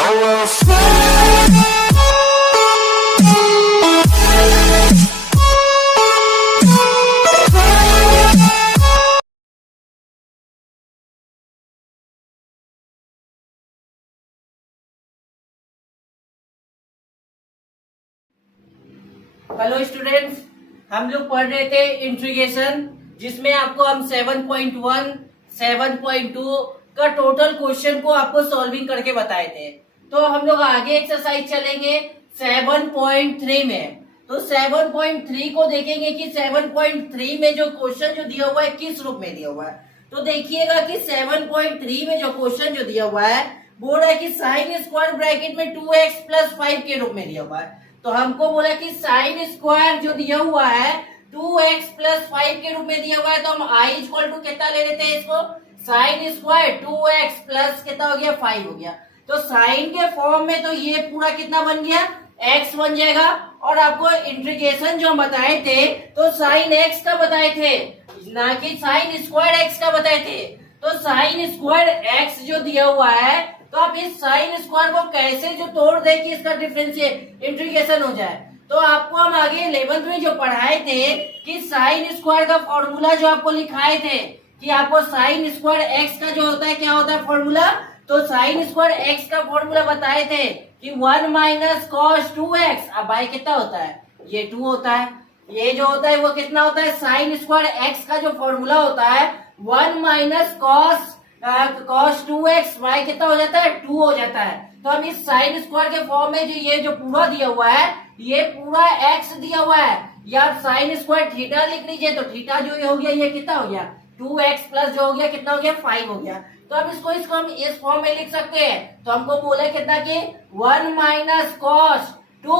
Hello students, हम लोग पढ़ रहे थे इंट्रीगेशन, जिसमें आपको हम 7.1, 7.2 का टोटल क्वेश्चन को आपको सॉल्विंग करके बताए थे। तो हम लोग आगे एक्सरसाइज चलेंगे 7.3 में। तो 7.3 को देखेंगे कि 7.3 में जो क्वेश्चन जो दिया हुआ है किस रूप में दिया हुआ है। तो देखिएगा कि 7.3 में जो क्वेश्चन जो दिया हुआ है बोल रहा है कि साइन स्क्वायर ब्रैकेट में 2x प्लस 5 के रूप में दिया हुआ है। तो हमको बोला कि साइन स्क्वायर जो दिया हुआ है 2x प्लस 5 के रूप में दिया हुआ है, तो हम i इक्वल टू कितना ले लेते हैं इसको, साइन स्क्वायर 2x प्लस कितना हो गया 5 हो गया। तो साइन के फॉर्म में तो ये पूरा कितना बन गया x बन जाएगा। और आपको इंटीग्रेशन जो बताए थे तो साइन x का बताए थे, ना कि साइन स्क्वायर x का बताए थे। तो साइन स्क्वायर x जो दिया हुआ है तो आप इस साइन स्क्वायर को कैसे जो तोड़ दे कि इसका डिफरेंशिएट इंटीग्रेशन हो जाए। तो आपको हम आगे 11th में जो पढ़ाए थे कि साइन स्क्वायर का फॉर्मूला जो आपको लिखाए थे कि आपको साइन स्क्वायर एक्स का जो होता है क्या होता है फॉर्मूला। तो साइन स्क्वायर एक्स का फॉर्मूला बताए थे कि 1 माइनस कॉस 2x। अब भाई कितना होता है, ये 2 होता है। ये जो होता है वो कितना होता है, साइन स्क्वायर एक्स का जो फॉर्मूला होता है 1 माइनस कॉस 2x, y कितना हो जाता है 2 हो जाता है। तो हम इस साइन स्क्वायर के फॉर्म में जो ये जो पूरा दिया हुआ है ये पूरा x दिया हुआ है, या आप साइन स्क्वायर थीटा लिख लीजिए। तो थीटा जो ये हो गया ये कितना हो गया 2x प्लस जो हो गया कितना हो गया 5 हो गया। तो अब इसको हम इस फॉर्म में लिख सकते हैं। तो हमको बोले कितना कि 1 माइनस कॉस 2,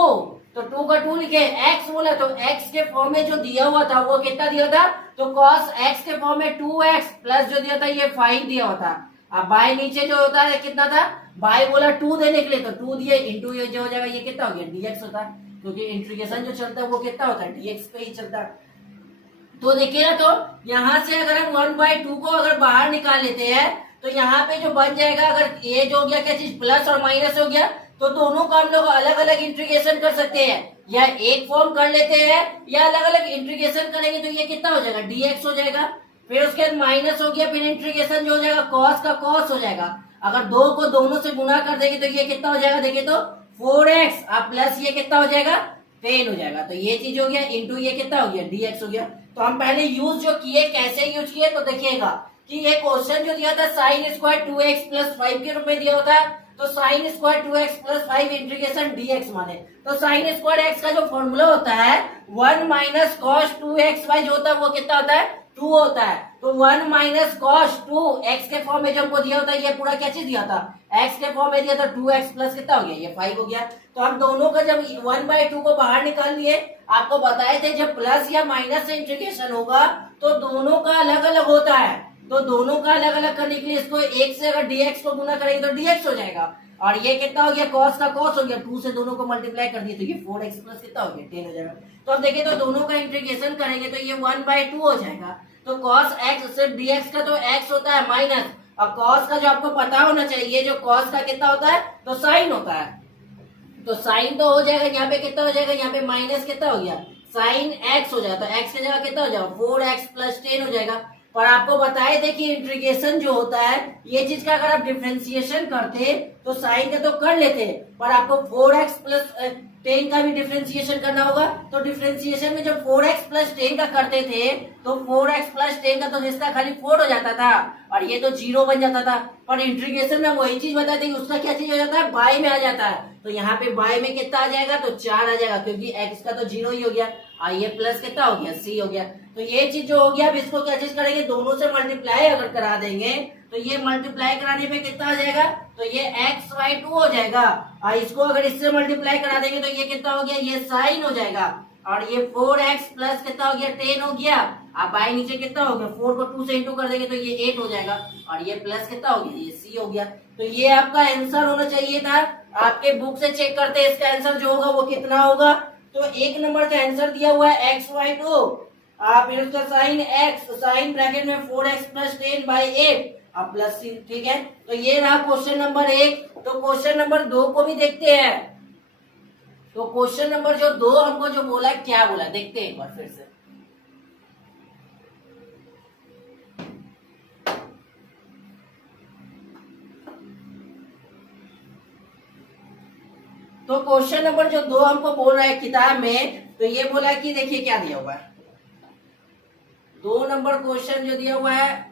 तो 2 का 2 लिखे, x बोला तो x के फॉर्म में जो दिया हुआ था वो कितना दिया था, तो cos x के फॉर्म में 2x प्लस जो दिया था ये 5 दिया हुआ था। अब बाय नीचे जो होता है कितना था, बाय बोला 2 देने के लिए तो 2 दिए इंटू ये जो हो जाएगा ये कितना हो गया dx होता है, क्योंकि इंटीग्रेशन जो चलता है वो कितना होता है dx पे ही चलता है। तो देखिए तो यहाँ से अगर हम 1/2 को अगर बाहर निकाल लेते हैं तो यहाँ पे जो बन जाएगा, अगर ये जो हो गया क्या चीज प्लस और माइनस हो गया तो दोनों का हम लोग अलग अलग इंटीग्रेशन कर सकते हैं, या एक फॉर्म कर लेते हैं या अलग अलग इंटीग्रेशन करेंगे। तो ये कितना हो जाएगा dx हो जाएगा, फिर उसके बाद माइनस हो गया, फिर इंटीग्रेशन जो हो जाएगा cos का cos हो जाएगा। अगर 2 को दोनों से गुणा कर देंगे तो ये कितना हो जाएगा, देखिए तो 4x अब प्लस ये कितना हो जाएगा 10 हो जाएगा। तो ये चीज हो गया इंटू ये कितना हो गया dx हो गया। तो हम पहले यूज जो किए कैसे यूज किए तो देखिएगा कि ये क्वेश्चन जो दिया था साइन स्क्वायर 2x प्लस 5 के रूप में दिया होता है। तो sine square 2x plus 5 integration dx माने तो साइन स्क्वायर x का जो फॉर्मूला होता है 1 माइनस कॉस 2xy जो होता है वो कितना होता है 2 होता है। तो 1 माइनस कॉस 2 x के फॉर्म में जो हमको दिया होता है ये पूरा क्या चीज दिया था x के फॉर्म में दिया था 2x प्लस कितना हो गया ये 5 हो गया। तो हम दोनों का जब 1/2 को बाहर निकाल लिए, आपको बताए थे जब प्लस या माइनस से इंटीग्रेशन होगा तो दोनों का अलग अलग होता है। तो दोनों का अलग अलग करने के लिए इसको 1 से अगर dx को गुना करेंगे तो dx हो जाएगा, और ये कितना हो गया cos का cos हो गया, 2 से दोनों को मल्टीप्लाई कर दिए तो ये 4x प्लस कितना हो गया 10 हो जाएगा। तो अब देखिए तो दोनों का इंटीग्रेशन करेंगे तो ये 1/2 हो जाएगा। तो cos x सिर्फ dx का तो x होता है माइनस, और cos का जो आपको पता होना चाहिए जो cos का कितना होता है तो साइन होता है। तो साइन तो हो जाएगा, यहाँ पे कितना हो जाएगा, यहाँ पे माइनस कितना हो गया साइन x हो जाता है, x की जगह कितना हो जाएगा 4x प्लस 10 हो जाएगा। पर आपको बताए थे कि इंटीग्रेशन जो होता है ये चीज का अगर आप डिफरेंशिएशन करते तो साइन का तो कर लेते, पर आपको 4x प्लस 10 का भी डिफरेंशिएशन करना होगा। तो डिफरेंशिएशन में जब 4x प्लस 10 का करते थे तो 4x प्लस 10 का तो हिस्सा खाली 4 हो जाता था और ये तो 0 बन जाता था। पर इंटीग्रेशन में वही चीज बताते हैं उसका क्या चीज हो जाता है बाय में आ जाता है। तो यहाँ पे बाय में कितना आ जाएगा तो 4 आ जाएगा, क्योंकि x का तो 0 ही हो गया, ये प्लस कितना हो गया c हो गया। तो ये चीज जो हो गया अब इसको क्या चीज करेंगे दोनों से मल्टीप्लाई अगर करा देंगे तो ये मल्टीप्लाई कराने पे कितना आ जाएगा तो ये x/2 हो जाएगा, और इसको अगर इससे मल्टीप्लाई करा देंगे तो ये कितना हो गया ये साइन हो जाएगा, और ये 4x प्लस कितना हो गया 10 हो गया। अब बाई नीचे कितना हो गया 4 को 2 से इंटू कर देंगे तो ये 8 हो जाएगा, और ये प्लस कितना हो गया ये c हो गया। तो ये आपका आंसर होना चाहिए था। आपके बुक से चेक करते हैं इसका आंसर जो होगा वो कितना होगा। तो 1 नंबर का आंसर दिया हुआ है x/2, आप इसका साइन x साइन ब्रैकेट में 4x प्लस 10/8 अब प्लस सी, ठीक है। तो ये रहा क्वेश्चन नंबर 1। तो क्वेश्चन नंबर 2 को भी देखते हैं। तो क्वेश्चन नंबर जो 2 हमको जो बोला है, क्या बोला देखते हैं एक बार फिर से। तो क्वेश्चन नंबर जो 2 हमको बोल रहा है किताब में, तो ये बोला कि देखिए क्या दिया हुआ है। 2 नंबर क्वेश्चन जो दिया हुआ है,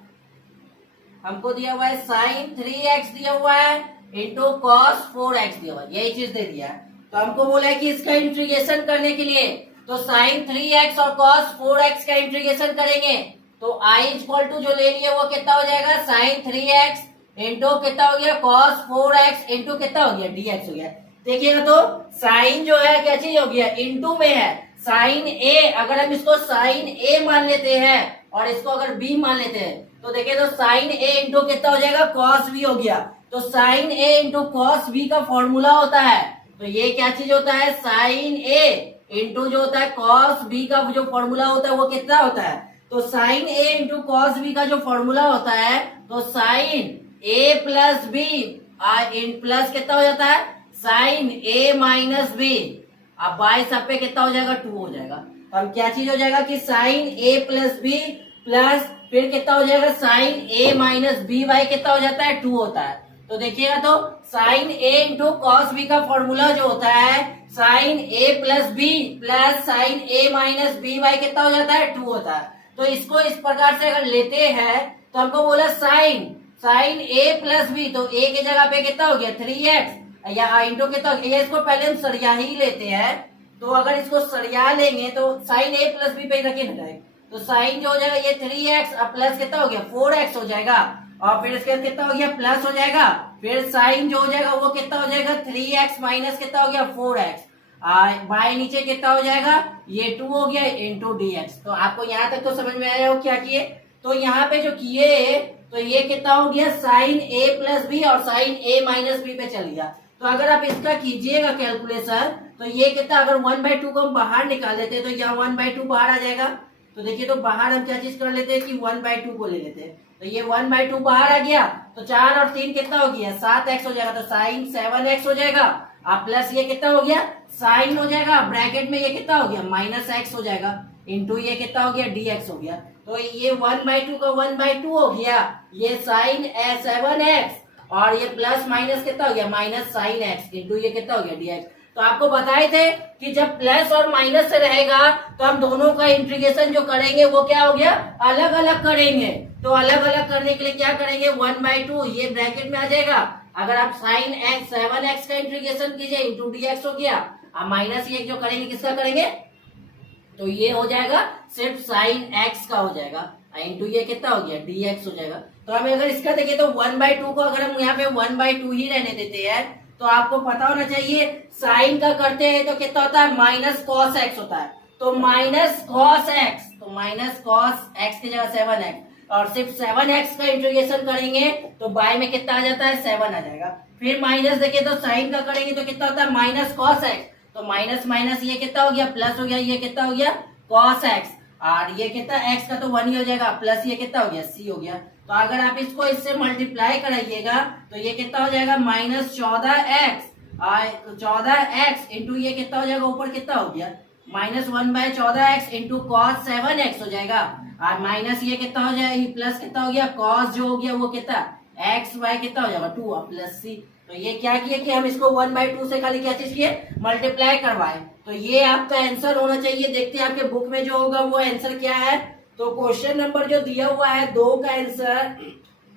हमको दिया हुआ है साइन 3x दिया हुआ है इंटू कॉस 4x दिया हुआ है, यही चीज दे दिया है। तो हमको बोला है कि इसका इंटीग्रेशन करने के लिए तो साइन 3x और कॉस 4x का इंटीग्रेशन करेंगे। तो i इक्वल टू जो ले लिए वो कितना हो जाएगा, साइन 3x इंटू कितना हो गया, कॉस 4x इंटू कितना हो गया, dx हो गया। देखिएगा तो साइन जो है क्या चीज हो गया, इंटू में है। साइन ए, अगर हम इसको साइन ए मान लेते हैं और इसको अगर बी मान लेते हैं, तो देखिए तो साइन ए इंटू कितना हो जाएगा, कॉस बी हो गया। तो sine a into cos b का फॉर्मूला होता है, तो ये क्या चीज होता है, साइन ए इंटू जो होता है कॉस बी का जो फॉर्मूला होता है वो कितना होता है। तो sine a into cos b का जो फॉर्मूला होता है, तो साइन ए प्लस बी इन प्लस कितना हो जाता है, साइन ए माइनस बी। अब बाई सब पे कितना हो जाएगा, 2 हो जाएगा। तो हम क्या चीज हो जाएगा कि sine a plus B plus फिर कितना हो जाएगा, sine a minus b by कितना हो जाता है, 2 होता है। तो देखिएगा तो sine a into cos b का फॉर्मूला जो होता है, sine a plus B plus sine a minus b by कितना हो जाता है, 2 होता है। तो इसको इस प्रकार से अगर लेते हैं तो हमको बोला साइन ए प्लस बी, तो ए की जगह पे कितना हो गया 3x या इंटू कितना, ये इसको पहले हम सरिया ही लेते हैं। तो अगर इसको सरिया लेंगे तो साइन ए प्लस बी पे रखे ना, तो साइन जो हो जाएगा ये 3x और प्लस कितना हो गया 4x हो जाएगा, और फिर इसके बाद कितना हो गया प्लस हो जाएगा, फिर साइन जो हो जाएगा वो कितना हो जाएगा 3x माइनस कितना हो गया 4x, बाय नीचे कितना हो जाएगा ये 2 हो गया इंटू dx। तो आपको यहाँ तक तो समझ में आया हो क्या किए। तो यहाँ पे जो किए तो ये कितना हो गया साइन ए प्लस बी और साइन ए माइनस बी पे चल गया। तो अगर आप इसका कीजिएगा कैलकुलेशन तो ये कितना, अगर 1/2 को हम बाहर निकाल लेते हैं तो यहाँ 1/2 बाहर आ जाएगा। तो देखिए तो बाहर हम क्या चीज कर लेते हैं कि 1/2 को ले लेते हैं, तो ये 1/2 बाहर आ गया। तो 4 और 3 कितना हो गया 7x हो जाएगा, तो साइन 7x हो जाएगा। अब प्लस ये कितना हो गया साइन हो जाएगा, ब्रैकेट में ये कितना हो गया माइनस x हो जाएगा, इंटू ये कितना हो गया dx हो गया। तो ये 1/2 का 1/2 हो गया, ये साइन 7x और ये प्लस माइनस कितना हो गया माइनस साइन x इंटू ये कितना हो गया dx। तो आपको बताए थे कि जब प्लस और माइनस से रहेगा तो हम दोनों का इंटीग्रेशन जो करेंगे वो क्या हो गया अलग अलग करेंगे। तो अलग अलग करने के लिए क्या करेंगे 1/2 ये ब्रैकेट में आ जाएगा। अगर आप साइन x 7x का इंटीग्रेशन कीजिए इंटू dx हो गया, अब माइनस ये जो करेंगे किसका करेंगे, तो ये हो जाएगा सिर्फ साइन x का हो जाएगा इंटू ये कितना हो गया dx हो जाएगा। तो हमें अगर इसका देखें तो 1/2 को अगर हम यहाँ पे 1/2 ही रहने देते हैं तो आपको पता होना चाहिए साइन का करते हैं तो कितना होता है माइनस कॉस एक्स होता है। तो माइनस कॉस एक्स, तो माइनस कॉस एक्स की जगह 7x और सिर्फ 7x का इंटीग्रेशन करेंगे तो बाय में कितना आ जाता है 7 आ जाएगा। फिर माइनस देखें तो साइन का करेंगे तो कितना होता है माइनस कॉस एक्स, तो माइनस माइनस ये कितना हो गया प्लस हो गया, ये कितना हो गया कॉस एक्स और ये कितना एक्स का तो 1 ही हो जाएगा, प्लस ये कितना हो गया c हो गया। तो अगर आप इसको इससे मल्टीप्लाई कराइएगा तो ये कितना हो जाएगा माइनस 14x 14x इंटू ये कितना हो जाएगा ऊपर कितना हो गया minus 1/14x into cos 7x हो जाएगा और माइनस ये कितना हो जाएगा प्लस कितना हो गया कॉस जो हो गया वो कितना x बाय कितना हो जाएगा 2 प्लस c। तो ये क्या किया कि हम इसको 1/2 से खाली क्या चीज किए मल्टीप्लाई करवाए। तो ये आपका आंसर होना चाहिए। देखते हैं आपके बुक में जो होगा वो आंसर क्या है। तो क्वेश्चन नंबर जो दिया हुआ है 2 का answer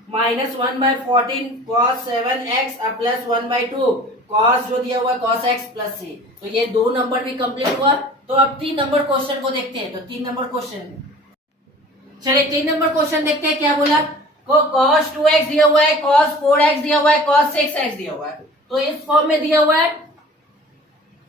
-1/14 cos 7x plus 1/2 cos जो दिया हुआ है cos x प्लस c। तो ये 2 नंबर भी कंप्लीट हुआ। तो अब 3 नंबर क्वेश्चन को देखते हैं। तो 3 नंबर क्वेश्चन, चलिए 3 नंबर क्वेश्चन देखते हैं क्या बोला। को cos 2x दिया हुआ है, cos 4x दिया हुआ है, cos 6x दिया हुआ है। तो इस फॉर्म में दिया हुआ है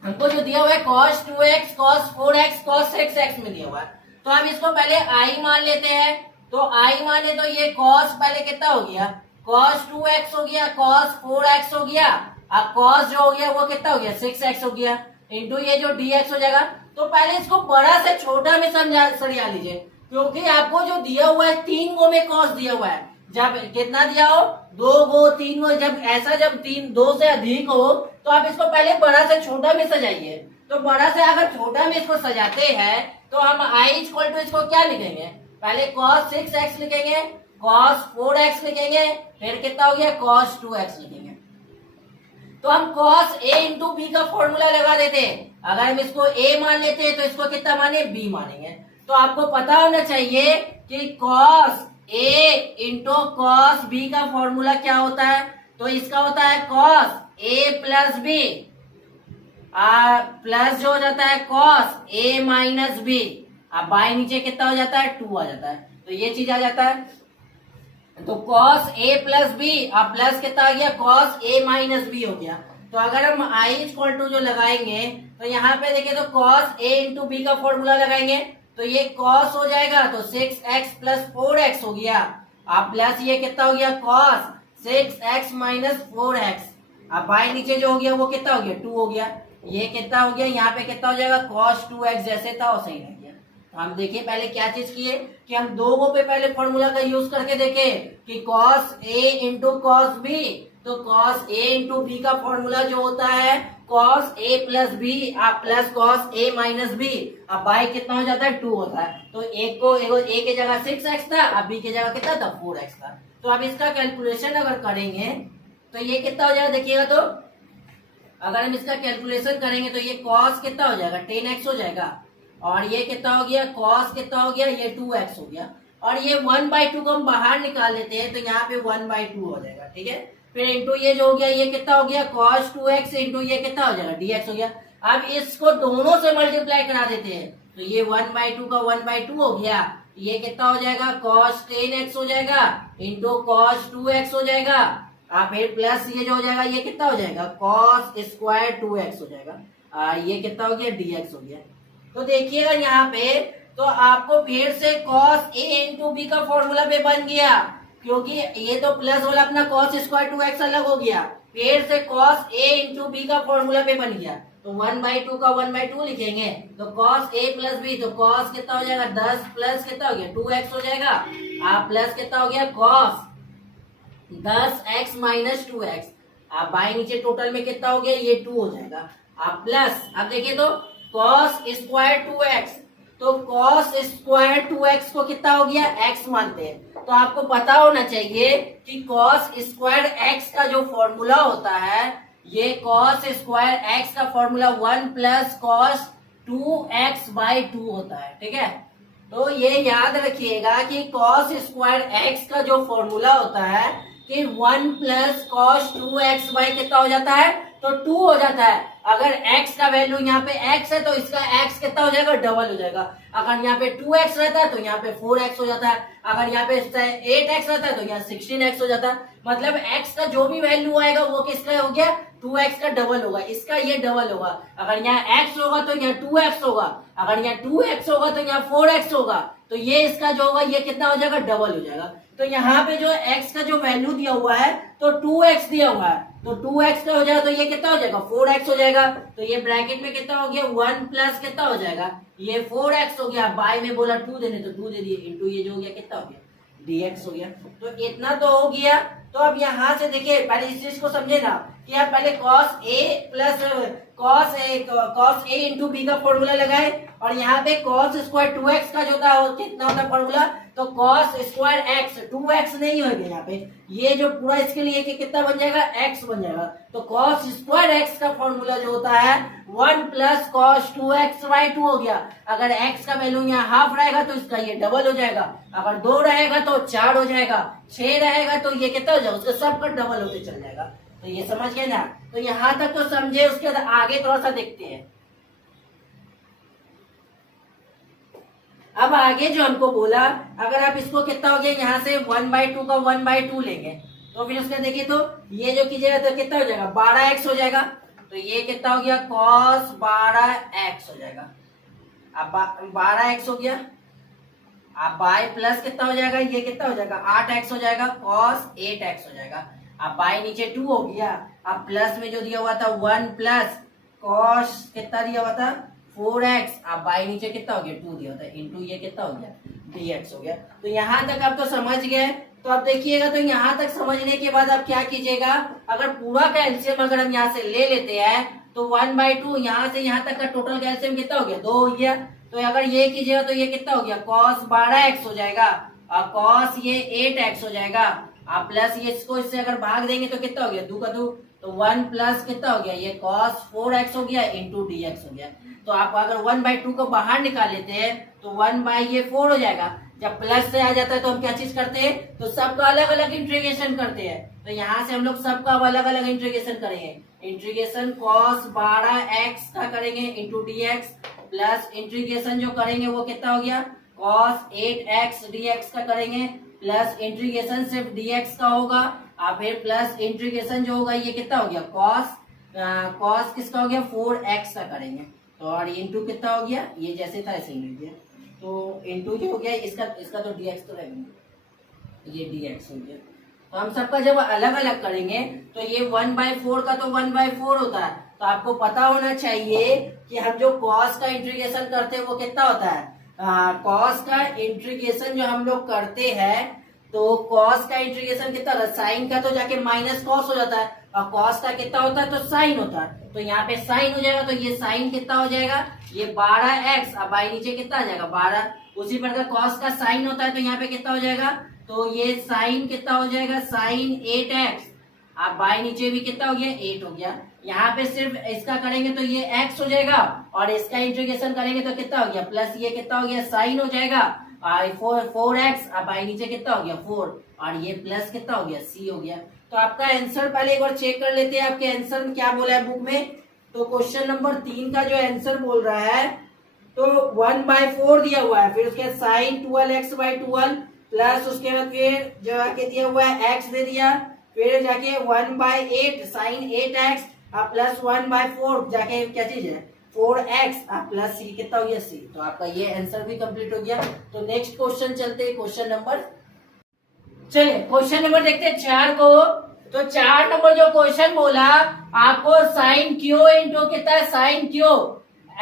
हमको, जो दिया हुआ है cos 2x cos 4x cos 6x में दिया हुआ है। तो हम इसको पहले i मान लेते हैं। तो i माने तो ये cos पहले कितना हो गया cos 2x हो गया, cos 4x हो गया, अब cos जो हो गया वो कितना हो गया 6x हो गया इंटू ये जो dx हो जाएगा। तो पहले इसको बड़ा से छोटा में सरिया लीजिए क्योंकि आपको जो दिया हुआ है 3 गो में cos दिया हुआ है। जब कितना दिया हो, 2 गो 3 गो, जब ऐसा जब 2 से अधिक हो तो आप इसको पहले बड़ा से छोटा में सजाइए। तो बड़ा से अगर छोटा में इसको सजाते हैं तो हम i इक्वल टू इसको क्या लिखेंगे, पहले cos 6x लिखेंगे, cos 4x लिखेंगे, फिर कितना हो गया cos 2x लिखेंगे। तो हम cos a इंटू बी का फॉर्मूला लगा देते हैं। अगर हम इसको a मान लेते हैं तो इसको कितना माने, b मानेंगे। तो आपको पता होना चाहिए कि cos a into cos b का फॉर्मूला क्या होता है। तो इसका होता है cos a plus b plus जो हो जाता है cos a माइनस b, अब बाई नीचे कितना हो जाता है, 2 आ जाता है। तो ये चीज आ जाता है। तो cos a प्लस b अब प्लस कितना आ गया, cos a माइनस b हो गया। तो अगर हम i इक्वल टू जो लगाएंगे तो यहाँ पे देखिए तो cos a इंटू b का फॉर्मूला लगाएंगे तो ये cos हो जाएगा तो 6x प्लस 4x हो गया। अब प्लस ये कितना हो गया cos 6x माइनस 4x, अब बाई नीचे जो हो गया वो कितना हो गया, 2 हो गया। ये कितना हो गया, यहाँ पे कितना हो जाएगा cos 2x, जैसे था वैसे ही रह गया। तो हम देखिए पहले क्या चीज किए कि हम दो गो पे पहले फॉर्मूला का यूज करके देखे कि cos a into cos b, तो cos a इंटू बी का फॉर्मूला जो होता है cos a plus B plus cos a minus b, अब बाई कितना हो जाता है, 2 होता है। तो एक a की जगह 6x था, अब b की जगह कितना था, 4x था। तो अब इसका कैलकुलेशन अगर करेंगे तो ये कितना हो जाएगा, देखिएगा तो अगर हम इसका कैलकुलेशन करेंगे तो ये cos कितना हो जाएगा, 10x हो जाएगा, और ये कितना हो गया cos कितना हो गया, ये 2x हो गया। और ये 1/2 को हम बाहर निकाल लेते हैं तो यहाँ पे 1/2 हो जाएगा, ठीक है। फिर इंटू ये जो हो गया ये कितना हो गया cos 2x इंटू ये कितना हो जाएगा dx हो गया। अब इसको दोनों से मल्टीप्लाई करा देते हैं तो ये 1/2 का 1/2 हो गया, ये कितना हो जाएगा cos 10x हो जाएगा इंटू cos 2x हो जाएगा। फिर प्लस ये जो हो जाएगा ये कितना हो जाएगा cos स्क्वायर 2x हो जाएगा, ये कितना हो गया dx हो गया। तो देखिएगा यहाँ पे तो आपको फिर से cos a इंटू बी का फॉर्मूला पे बन गया, क्योंकि ये तो प्लस वाला अपना cos स्क्वायर 2x अलग हो गया, फिर से cos a इंटू बी का फॉर्मूला पे बन गया। तो 1/2 का 1/2 लिखेंगे तो cos a प्लस b, तो cos कितना हो जाएगा 10 प्लस कितना हो गया 2x हो जाएगा, प्लस कितना हो गया cos 10x माइनस 2x, आप बाई नीचे टोटल में कितना हो गया ये 2 हो जाएगा। आप प्लस अब देखिए तो cos स्क्वायर 2x, तो cos स्क्वायर 2x को कितना हो गया x मानते हैं। तो आपको पता होना चाहिए कि cos स्क्वायर x का जो फॉर्मूला होता है ये cos स्क्वायर x का formula 1 plus cos 2x by 2 होता है, ठीक है। तो ये याद रखिएगा कि cos स्क्वायर x का जो फॉर्मूला होता है कि 1 प्लस cos 2x बाई कितना हो जाता है, तो 2 हो जाता है। अगर x का वैल्यू यहाँ पे x है तो इसका x कितना हो जाएगा, डबल हो जाएगा। अगर यहाँ पे 2x रहता है तो यहाँ पे 4x हो जाता है, अगर यहाँ पे 8x रहता है तो यहाँ 16x हो जाता है। मतलब x का जो भी वैल्यू आएगा वो किसका हो गया, 2x का डबल होगा, इसका ये डबल होगा। अगर यहाँ x होगा तो यहाँ 2x होगा, अगर यहाँ 2x होगा तो यहाँ 4x होगा, तो ये इसका जो होगा ये कितना हो जाएगा, डबल हो जाएगा। तो यहाँ पे जो x का जो वैल्यू दिया हुआ है तो 2x दिया हुआ है, तो 2x का हो जाएगा तो ये कितना हो जाएगा 4x हो जाएगा। तो ये ब्रैकेट में कितना हो गया 1 प्लस कितना हो जाएगा ये 4x हो गया, बाई में बोला 2 देने तो 2 दे दिए, इंटू ये जो हो गया कितना हो गया dx हो गया। तो इतना तो हो गया। तो अब यहाँ से देखिए पहले इस चीज को समझे ना कि आप पहले cos a plus cos a into b का फॉर्मूला लगाए, और यहाँ पे cos स्क्वायर 2x का जो था कितना होता फॉर्मूला, तो cos स्क्वायर x 2x नहीं होगा यहाँ पे, ये जो पूरा इसके लिए कि कितना बन जाएगा x बन जाएगा। तो cos स्क्वायर x का फॉर्मूला जो होता है 1 प्लस cos 2x बाई 2 हो गया। अगर x का वैल्यू यहाँ हाफ रहेगा तो इसका ये डबल हो जाएगा, अगर 2 रहेगा तो 4 हो जाएगा, 6 रहेगा तो ये कितना हो जाएगा, उसका सबका डबल होते चल जाएगा। तो ये समझ गए ना। तो यहाँ तक तो समझे, उसके बाद आगे थोड़ा सा देखते हैं। अब आगे जो हमको बोला अगर आप इसको कितना हो गया यहाँ से 1/2 का 1/2 लेंगे तो फिर उसका देखिए तो ये जो कीजिएगा तो कितना हो जाएगा 12x हो जाएगा। तो ये कितना हो गया cos 12x हो जाएगा। अब 12x हो गया, अब बाई प्लस कितना हो जाएगा ये कितना हो जाएगा 8x हो जाएगा, cos 8x हो जाएगा। अब बाई नीचे 2 हो गया, अब प्लस में जो दिया हुआ था 1 प्लस cos कितना दिया हुआ था 4x, अब बाई नीचे कितना हो गया 2 दिया था, इंटू ये कितना हो गया dx हो गया। तो यहाँ तक आप तो समझ गए तो अब देखिएगा, तो यहाँ तक समझने के बाद आप क्या कीजिएगा, अगर पूरा का एलसीएम अगर हम यहाँ से ले लेते हैं तो 1/2 यहाँ से यहाँ तक का टोटल का एलसीएम कितना हो गया, 2 हो गया। तो अगर ये कीजिएगा तो ये कितना हो गया, cos 12x हो जाएगा और cos ये 8x हो जाएगा। आप प्लस ये इसको इससे अगर भाग देंगे तो कितना हो गया, 2 का 2, तो 1 प्लस कितना हो गया, ये cos 4x हो गया इंटू dx हो गया। तो आप अगर 1/2 को बाहर निकाल लेते हैं तो 1/4 हो जाएगा। जब प्लस से आ जाता है तो हम क्या चीज करते हैं, तो सबका अलग अलग इंटीग्रेशन करते हैं। तो यहाँ से हम लोग सबका अलग अलग इंटीग्रेशन करेंगे। इंटीग्रेशन cos 12x का करेंगे इंटू dx, प्लस इंटीग्रेशन जो करेंगे वो कितना हो गया, cos 8x dx का करेंगे, प्लस इंटीग्रेशन सिर्फ dx का होगा और फिर प्लस इंटीग्रेशन जो होगा ये कितना हो गया, cos किसका हो गया, 4x का करेंगे। तो और इंटू कितना हो गया, ये जैसे था ऐसे ही मिल गया। तो इंटू जो हो गया इसका तो dx तो रहेगा, ये dx हो गया। तो हम सबका जब अलग अलग करेंगे तो ये 1/4 का तो 1/4 होता है। तो आपको पता होना चाहिए कि हम जो cos का इंटीग्रेशन करते हैं वो कितना होता है, cos का इंटीग्रेशन जो हम लोग करते हैं तो cos का इंटीग्रेशन कितना होता है, साइन का तो जाके माइनस cos हो जाता है और cos का कितना होता है, तो साइन होता है। तो यहाँ पे साइन हो जाएगा, तो ये साइन कितना हो जाएगा, ये 12x, अब बाई नीचे कितना आ जाएगा 12। उसी प्रकार cos का साइन होता है तो यहाँ पे कितना हो जाएगा, तो ये साइन कितना हो जाएगा, साइन 8x, अब बाई नीचे भी कितना हो गया, 8 हो गया। यहाँ पे सिर्फ इसका करेंगे तो ये x हो जाएगा और इसका इंटीग्रेशन करेंगे तो कितना हो गया, प्लस ये कितना हो गया, साइन हो जाएगा 4x, अब बाई नीचे कितना हो गया 4 और ये प्लस कितना हो गया, c हो गया। तो आपका आंसर पहले एक बार चेक कर लेते हैं, आपके आंसर में क्या बोला है बुक में। तो क्वेश्चन नंबर 3 का जो आंसर बोल रहा है तो 1/4 दिया हुआ है, फिर उसके साइन 12x/12 प्लस उसके बाद फिर जाके दिया हुआ है x दे दिया, फिर जाके 1/8 साइन 8x प्लस 1/4 जाके क्या चीज है 4x प्लस c कितना हो गया c। तो आपका ये आंसर भी कंप्लीट हो गया। तो नेक्स्ट क्वेश्चन चलते हैं, क्वेश्चन नंबर, चलिए क्वेश्चन नंबर देखते हैं 4 को। तो 4 नंबर जो क्वेश्चन बोला आपको साइन क्यू इंटू कितना है, साइन क्यू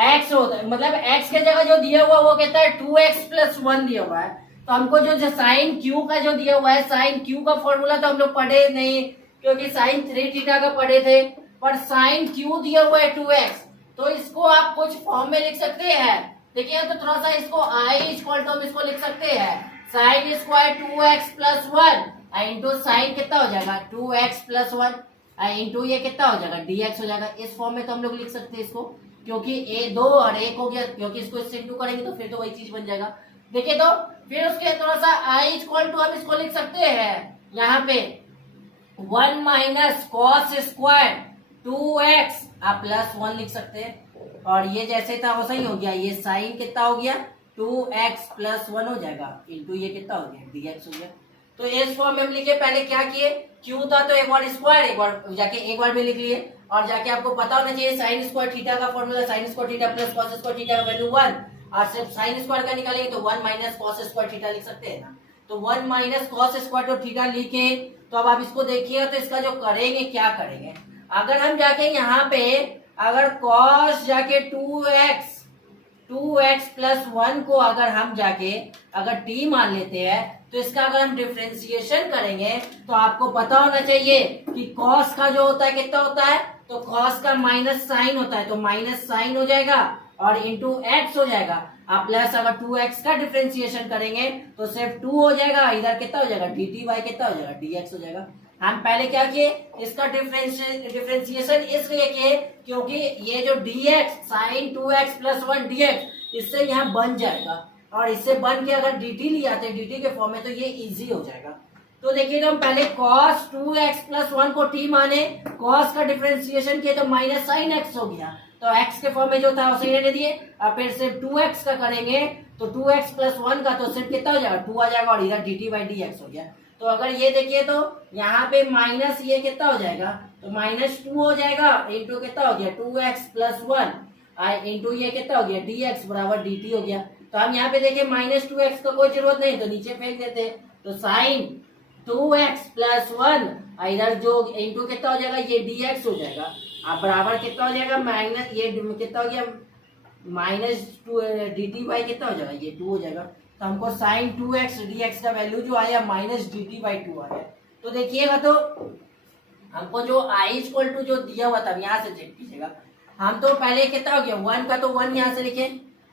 x होता है, मतलब x के जगह जो दिया हुआ वो कहता है 2x+1 दिया हुआ है। तो हमको जो साइन क्यू का जो दिया हुआ है, साइन क्यू का फॉर्मूला तो हम लोग पढ़े नहीं क्योंकि साइन 3 थीटा का पढ़े थे, पर साइन क्यू दिया हुआ है 2x, तो इसको आप कुछ फॉर्म में लिख सकते हैं। देखिए तो थोड़ा सा इसको हम इसको लिख सकते हैं sine square 2x+1 into sine कितना हो जाएगा 2x+1 इंटू ये कितना हो जाएगा dx हो जाएगा। इस फॉर्म में तो हम लोग लिख सकते हैं इसको, क्योंकि a 2 और 1 हो गया, क्योंकि इसको इससे इंटू करेंगे तो फिर तो वही चीज बन जाएगा। देखिए तो फिर उसके थोड़ा सा हम इसको लिख सकते हैं यहाँ पे 1 माइनस कॉस स्क्वायर 2x आप +1 लिख सकते हैं, और ये जैसे था वैसा ही हो गया, ये साइन कितना हो गया 2x+1 हो जाएगा इंटू ये कितना हो गया dx हो गया। तो इस फॉर्म में हम लिखे, पहले क्या किए, क्यू था तो एक बार स्क्वायर एक बार में लिख लिए, और जाके आपको पता होना चाहिए साइन स्क्वायर थीटा का formula sine square theta plus cos square theta का वैल्यू 1, और सिर्फ साइन स्क्वायर का निकालेंगे तो 1 माइनस कॉस स्क्वायर थीटा लिख सकते हैं ना। तो 1 माइनस कॉस स्क्वायर थीटा लिखे, तो अब आप इसको देखिए तो इसका जो करेंगे क्या करेंगे, अगर हम जाके यहाँ पे अगर कॉस जाके 2x+1 को अगर हम जाके अगर t मान लेते हैं तो इसका अगर हम डिफरेंशिएशन करेंगे तो आपको पता होना चाहिए कि cos का जो होता है कितना होता है, तो cos का माइनस साइन होता है, तो माइनस साइन हो जाएगा और इंटू x हो जाएगा। आप प्लस अगर 2x का डिफरेंशिएशन करेंगे तो सिर्फ 2 हो जाएगा, इधर कितना हो जाएगा dt कितना हो जाएगा dx हो जाएगा। हम पहले क्या किए, इसका डिफरेंशिएशन इसलिए किए क्योंकि ये जो dx साइन 2x+1 dx इससे यहाँ बन जाएगा, और इससे बन के अगर dt ले आते dt के फॉर्म में तो ये इजी हो जाएगा। तो देखिएगा हम पहले cos 2x+1 को t माने, cos का डिफरेंशिएशन किए तो माइनस साइन x हो गया, तो x के फॉर्म में जो था उसे रहने दिए, और फिर सिर्फ 2x का करेंगे तो 2x+1 का तो सिर्फ कितना हो जाएगा 2 आ जाएगा, और इधर dt/dx हो गया। तो अगर ये देखिए तो यहाँ पे माइनस ये कितना हो जाएगा, तो -2 हो जाएगा इंटू कितना हो गया 2x+1 इंटू ये कितना हो गया dx बराबर dt हो गया। तो हम यहाँ पे देखिए -2x का कोई जरूरत नहीं तो नीचे फेंक देते, तो साइन 2x+1 इधर जो इंटू कितना हो जाएगा ये dx हो जाएगा, अब बराबर कितना हो जाएगा माइनस ये कितना हो गया -2 dt कितना हो जाएगा ये 2 हो जाएगा। तो हमको साइन 2x dx का वैल्यू जो आया माइनस dt/2 आया। तो देखिएगा तो हमको जो i इक्वल टू जो दिया हुआ था, यहाँ से चेक कीजिएगा। हम तो पहले कितना हो गया 1 का, तो 1 यहाँ से लिखे,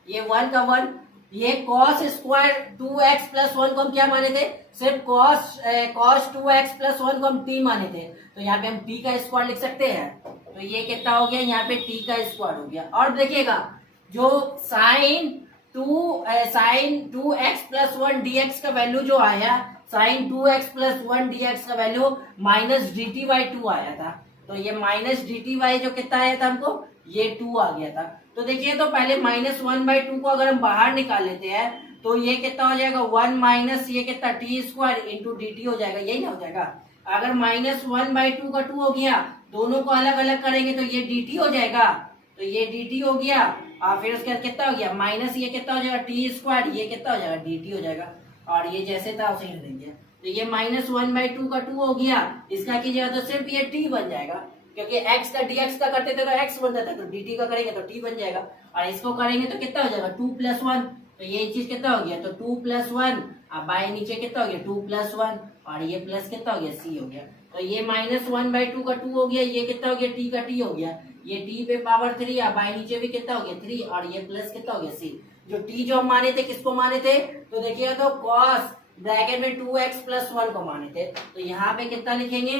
ये 1 का 1, ये cos स्क्वायर 2x प्लस 1 को हम क्या माने थे, सिर्फ cos 2x प्लस 1 को हम t माने थे, तो यहाँ पे हम t का स्क्वायर लिख सकते हैं। तो ये कितना हो गया, यहाँ पे t का स्क्वायर हो गया। और देखिएगा जो साइन 2x प्लस 1 dx का वैल्यू जो आया, साइन 2x प्लस 1 dx का वैल्यू माइनस dt/2 आया था। तो ये माइनस dt जो कितना आया था हमको, ये 2 आ गया था। तो देखिए तो पहले -1/2 को अगर हम बाहर निकाल लेते हैं तो ये कितना हो जाएगा 1 माइनस ये कितना t स्क्वायर इंटू dt हो जाएगा, यही ना हो जाएगा। अगर -1/2 का 2 हो गया, दोनों को अलग अलग करेंगे तो ये dt हो जाएगा, तो ये dt हो गया। और फिर उसके बाद कितना हो गया माइनस ये कितना हो जाएगा t स्क्वायर, ये कितना हो जाएगा dt हो जाएगा। और ये जैसे था उसे देंगे, तो ये -1/2 का 2 हो गया, इसका कीजिएगा तो सिर्फ ये t बन जाएगा, क्योंकि x का dx का करते थे तो x बन जाता है, तो dt का करेंगे तो t बन जाएगा। और इसको करेंगे तो कितना हो जाएगा 2 + 1, तो ये चीज कितना हो गया, तो 2 + 1, अब बाय नीचे कितना हो गया 2 + 1, और ये प्लस कितना हो गया c हो गया। तो ये -1/2 का 2 हो गया, ये कितना हो गया t का t हो गया, ये t पे पावर 3, अब बाय नीचे भी कितना हो गया 3, और ये प्लस कितना हो गया c। जो t जो हम माने थे किसको माने थे, तो देखिएगा तो cos ब्रैकेट में 2x प्लस 1 को माने थे, तो यहाँ पे कितना लिखेंगे,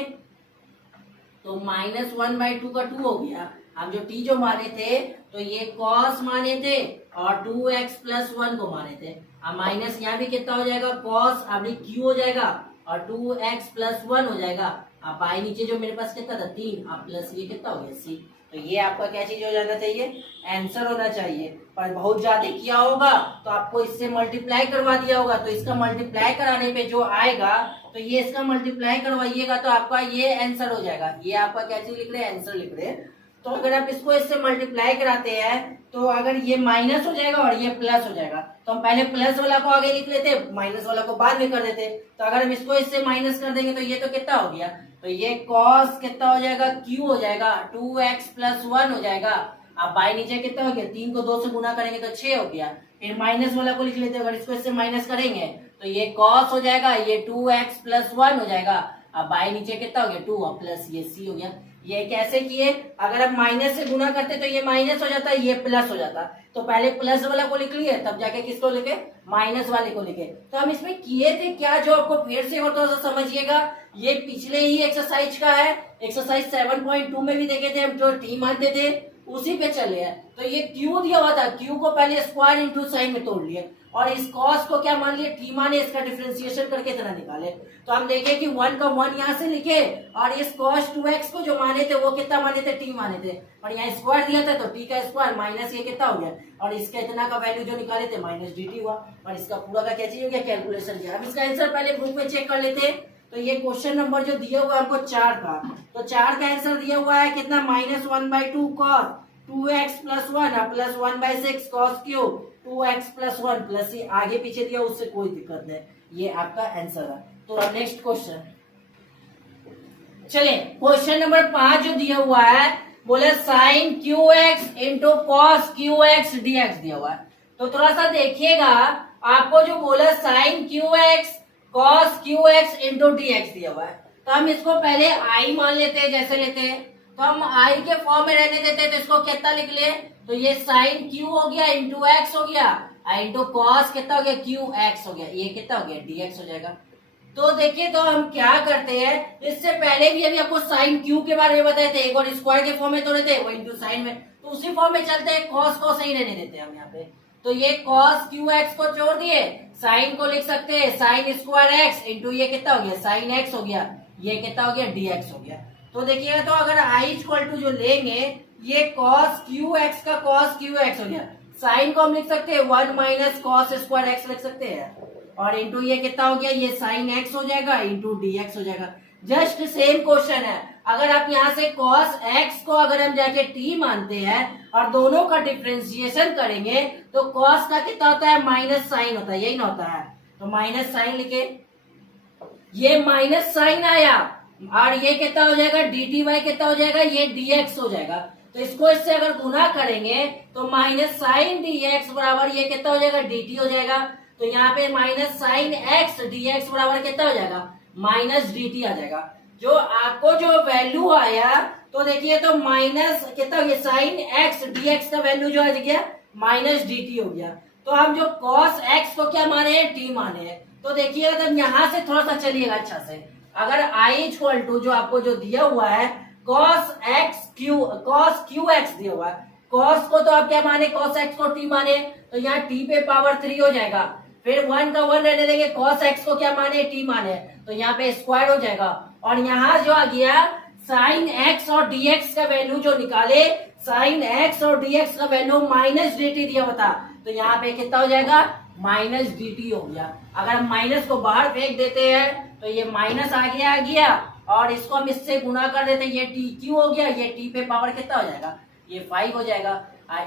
तो -1/2 का 2 हो गया। हम जो t जो माने थे तो ये cos माने थे और 2x प्लस 1 को माने थे। अब माइनस यहाँ भी कितना हो जाएगा cos, अब q हो जाएगा और 2x प्लस 1 हो जाएगा। अब बाई नीचे जो मेरे पास कितना था 3, अब प्लस ये कितना हो गया c। तो ये आपका क्या चीज हो जाना चाहिए, आंसर होना चाहिए। पर बहुत ज्यादा किया होगा तो आपको इससे मल्टीप्लाई करवा दिया होगा, तो इसका मल्टीप्लाई कराने पे जो आएगा तो ये इसका मल्टीप्लाई करवाइएगा तो आपका ये आंसर हो जाएगा। ये आपका क्या चीज लिख रहे हैं, आंसर लिख रहे हैं। तो अगर आप इसको इससे मल्टीप्लाई कराते हैं तो अगर ये माइनस हो जाएगा और ये प्लस हो जाएगा, तो हम पहले प्लस वाला को आगे लिख लेते, माइनस वाला को बाद में कर देते। तो अगर हम इसको इससे माइनस कर देंगे तो ये तो कितना हो गया, तो ये cos कितना हो जाएगा q हो जाएगा, 2x प्लस 1 हो जाएगा। अब बाई नीचे कितना हो गया, 3 को 2 से गुना करेंगे तो 6 हो गया। फिर माइनस वाला को लिख लेते, अगर इसको इससे माइनस करेंगे तो ये cos हो जाएगा, ये 2x प्लस 1 हो जाएगा। अब बाई नीचे कितना हो गया 2 और प्लस ये c हो गया। ये कैसे किए, अगर आप माइनस से गुना करते तो ये माइनस हो जाता, ये प्लस हो जाता। तो पहले प्लस वाला को लिख लिए, तब जाके किसको लिखे, माइनस वाले को लिखे। तो हम इसमें किए थे क्या, जो आपको फिर से हो तो समझिएगा। ये पिछले ही एक्सरसाइज का है, एक्सरसाइज 7.2 में भी देखे थे हम, जो टी मानते थे उसी पे चले हैं। तो ये क्यू दिया हुआ था, क्यू को पहले स्क्वायर इंटू साइन में तोड़ लिए और इस कॉस को क्या मान लिए, टी माने, इसका डिफरेंशिएशन करके इतना निकाले। तो हम देखे कि 1 का 1 यहाँ से लिखे और इस cos 2x को जो माने थे वो कितना माने थे, टी माने थे, और यहाँ स्क्वायर दिया था तो टी का स्क्वायर माइनस ये कितना हो गया, और इसका इतना का वैल्यू जो निकाले थे माइनस dt हुआ, और इसका पूरा का क्या चीज हो गया, कैलकुलेशन किया। अब इसका आंसर पहले बुक में चेक कर लेते। तो ये क्वेश्चन नंबर जो दिया हुआ है हमको 4 का, तो 4 का आंसर दिया हुआ है कितना, -1/2 cos 2x plus 1 plus 1/6 cos cube 2x plus 1 plus ये आगे पीछे दिया उससे कोई दिक्कत नहीं, ये आपका आंसर है। तो नेक्स्ट क्वेश्चन, चलिए क्वेश्चन नंबर 5 जो दिया हुआ है, बोले sine QX into cos QX dx दिया हुआ है। तो थोड़ा सा देखिएगा, आपको जो बोला sine QX cos QX into dx दिया हुआ है, तो हम इसको पहले i मान लेते हैं, जैसे लेते हैं तो हम i के फॉर्म में रहने देते हैं। तो इसको कितना लिख ले, तो ये साइन q हो गया इंटू x हो गया, इंटू कॉस कितना हो गया QX हो गया, ये कितना हो गया dx हो जाएगा। तो देखिए तो हम क्या करते हैं, इससे पहले भी अभी आपको साइन q के बारे में बताए थे, एक और स्क्वायर के फॉर्म में तो रहते वो इंटू साइन में, तो उसी फॉर्म में चलते हैं, कॉस को सही रहने देते हैं हम यहाँ पे। तो ये cos QX को छोड़ दिए, साइन को लिख सकते हैं साइन स्क्वायर x इंटू ये कितना हो गया साइन x हो गया, ये कितना हो गया dx हो गया। तो देखिएगा तो अगर i इक्वल टू जो लेंगे, ये cos QX का cos QX हो गया, साइन को हम लिख सकते हैं 1 माइनस कॉस स्क्वायर x लिख सकते हैं, और इंटू ये कितना हो गया, ये साइन x हो जाएगा इंटू dx हो जाएगा। जस्ट सेम क्वेश्चन है। अगर आप यहाँ से cos x को अगर हम जाके t मानते हैं और दोनों का डिफरेंशिएशन करेंगे तो cos का कितना होता है, माइनस साइन होता है, यही ना होता है। तो माइनस साइन लिखे, ये माइनस साइन आया और ये कितना हो जाएगा dt कितना हो जाएगा, ये dx हो जाएगा। तो इसको इससे अगर गुना करेंगे तो माइनस साइन dx बराबर ये कितना हो जाएगा dt हो जाएगा। तो यहाँ पे माइनस साइन एक्स dx बराबर कितना हो जाएगा, माइनस dt आ जाएगा। जो आपको जो वैल्यू आया तो देखिए तो माइनस कितना हो गया, साइन एक्स dx का वैल्यू जो आ गया माइनस dt हो गया। तो हम जो cos x को क्या माने हैं, t माने हैं। तो देखिए अगर यहाँ से थोड़ा सा चलिएगा अच्छा से, अगर i इक्वल टू जो आपको जो दिया हुआ है cos q x दिया हुआ है, cos को तो आप क्या माने, cos x को t माने, तो यहाँ t पे पावर 3 हो जाएगा। फिर 1 का 1 रहने देंगे, cos x को क्या माने, t माने, तो यहाँ पे स्क्वायर हो जाएगा। और यहाँ जो आ गया साइन x और dx का वैल्यू जो निकाले, साइन x और dx का वैल्यू माइनस dt दिया होता, तो यहाँ पे कितना हो जाएगा, माइनस dt हो गया। अगर हम माइनस को बाहर फेंक देते हैं तो ये माइनस आ गया और इसको हम इससे गुना कर देते हैं, ये टी क्यू हो गया, ये टी पे पावर कितना हो जाएगा, ये 5 हो जाएगा,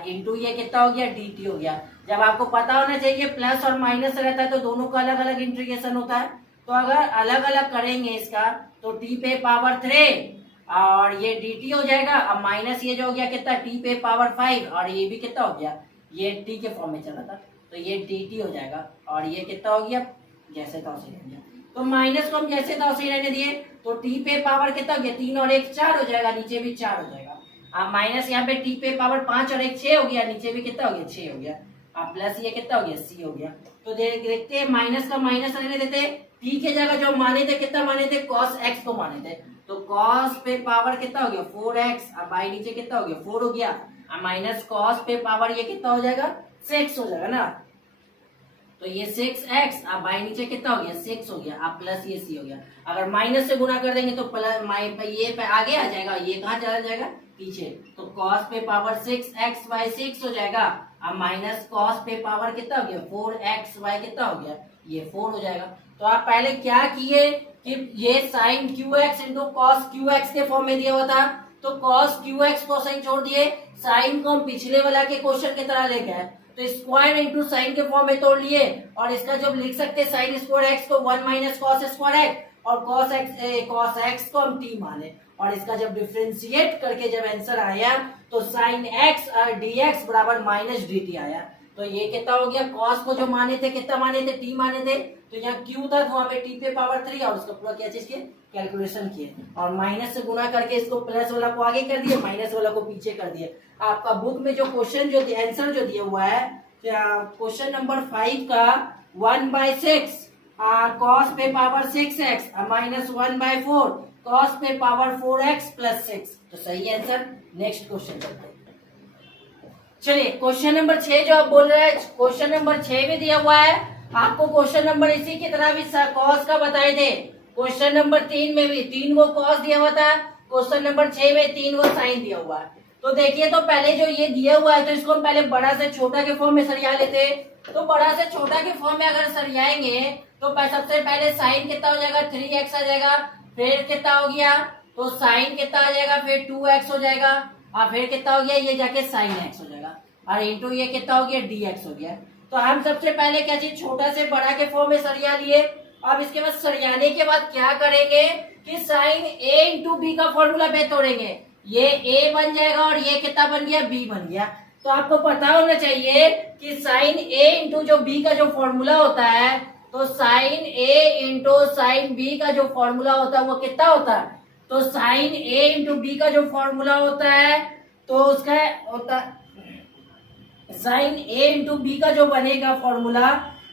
इंटू ये कितना हो गया, dt हो गया। जब आपको पता होना चाहिए प्लस और माइनस रहता है तो दोनों का अलग अलग इंटीग्रेशन होता है, तो अगर अलग अलग करेंगे इसका तो टी पे पावर 3 और ये dt हो जाएगा। अब माइनस ये जो हो गया कितना, टी पे पावर 5 और ये भी कितना हो गया, ये टी के फॉर्म में चला था तो ये dt हो जाएगा। और ये कितना हो गया, जैसे था उसे रह गया। तो माइनस को हम जैसे था उसे रहने दिए, तो टी पे पावर कितना हो गया, 3 और 1 4 हो जाएगा, नीचे भी 4 हो जाएगा। अब माइनस यहाँ पे टी पे पावर 5 और 1 6 हो गया, नीचे भी कितना हो गया, 6 हो गया। अब प्लस ये कितना हो गया, c हो गया। तो देखते हैं माइनस का माइनस रहने देते, टी के जगह जो माने थे कितना माने थे, cos x को माने थे, तो cos पे पावर कितना हो गया 4x, अब बाई नीचे कितना हो गया 4 हो गया, अब माइनस cos पे पावर ये कितना हो जाएगा 6 हो जाएगा ना, तो ये 6x, अब बाई नीचे कितना हो गया 6 हो गया, अब प्लस ये c हो गया। अगर माइनस से गुना कर देंगे तो प्लस ये पे आगे आ जाएगा, ये कहाँ चला जाएगा पीछे, तो cos पे पावर 6x बाई 6 हो जाएगा। अब माइनस cos पे पावर कितना हो गया 4x बाई कितना हो गया, ये 4 हो जाएगा। तो आप पहले क्या किए कि ये sine qx into cos qx के फॉर्म में दिया हुआ था, तो cos qx को साइन छोड़ दिए, साइन को हम पिछले वाला के क्वेश्चन की तरह ले गए, तो स्क्वायर इंटू साइन के फॉर्म में तोड़ लिए और इसका जब लिख सकते साइन स्क्वायर एक्स को 1 माइनस कॉस स्क्वायर एक्स और कॉस एक्स को हम t माने, और इसका जब डिफ्रेंशिएट करके जब आंसर आया तो साइन एक्स और dx बराबर माइनस dt आया। तो ये कितना हो गया, कॉस को जो माने थे कितना माने थे, t माने थे, तो यहाँ q था तो हमें t पे पावर 3 और उसका पूरा क्या चीज के कैलकुलेशन किए और माइनस से गुना करके इसको प्लस वाला को आगे कर दिए, माइनस वाला को पीछे कर दिए। आपका बुक में जो क्वेश्चन जो आंसर जो दिया हुआ है क्वेश्चन नंबर 5 का 1/6 कॉस पे पावर 6x माइनस 1/4 कॉस पे पावर 4x प्लस 6, तो सही आंसर। नेक्स्ट क्वेश्चन चलते हैं। चलिए क्वेश्चन नंबर 6 जो आप बोल रहे हैं, क्वेश्चन नंबर 6 भी दिया हुआ है आपको, क्वेश्चन नंबर इसी की तरह भी कॉस का बताए थे। क्वेश्चन नंबर 3 में भी 3 को कॉस दिया हुआ था, क्वेश्चन नंबर 6 में 3 को साइन दिया हुआ है। तो देखिए तो पहले जो ये दिया हुआ है तो इसको हम पहले बड़ा से छोटा के फॉर्म में सरिया लेते, तो बड़ा से छोटा के फॉर्म में अगर सरियाएंगे तो सबसे पहले साइन कितना हो जाएगा 3x आ जाएगा, फिर कितना हो गया तो साइन कितना आ जाएगा, फिर 2x हो जाएगा और फिर कितना हो गया ये जाके साइन x हो जाएगा और इंटू ये कितना हो गया dx हो गया। तो हम सबसे पहले क्या चीज छोटा से बड़ा के फॉर्म में सरिया लिए। अब इसके बाद सरियाने के बाद क्या करेंगे कि साइन a इंटू बी का फॉर्मूला पे तोड़ेंगे, ये a बन जाएगा और ये कितना बन गया b बन गया। तो आपको पता होना चाहिए कि साइन a इंटू जो b का जो फॉर्मूला होता है, तो sine a into sine b का जो फॉर्मूला होता है वो कितना होता है, तो साइन a इंटू b का जो फॉर्मूला होता है तो उसका होता साइन a इंटू बी का जो बनेगा फॉर्मूला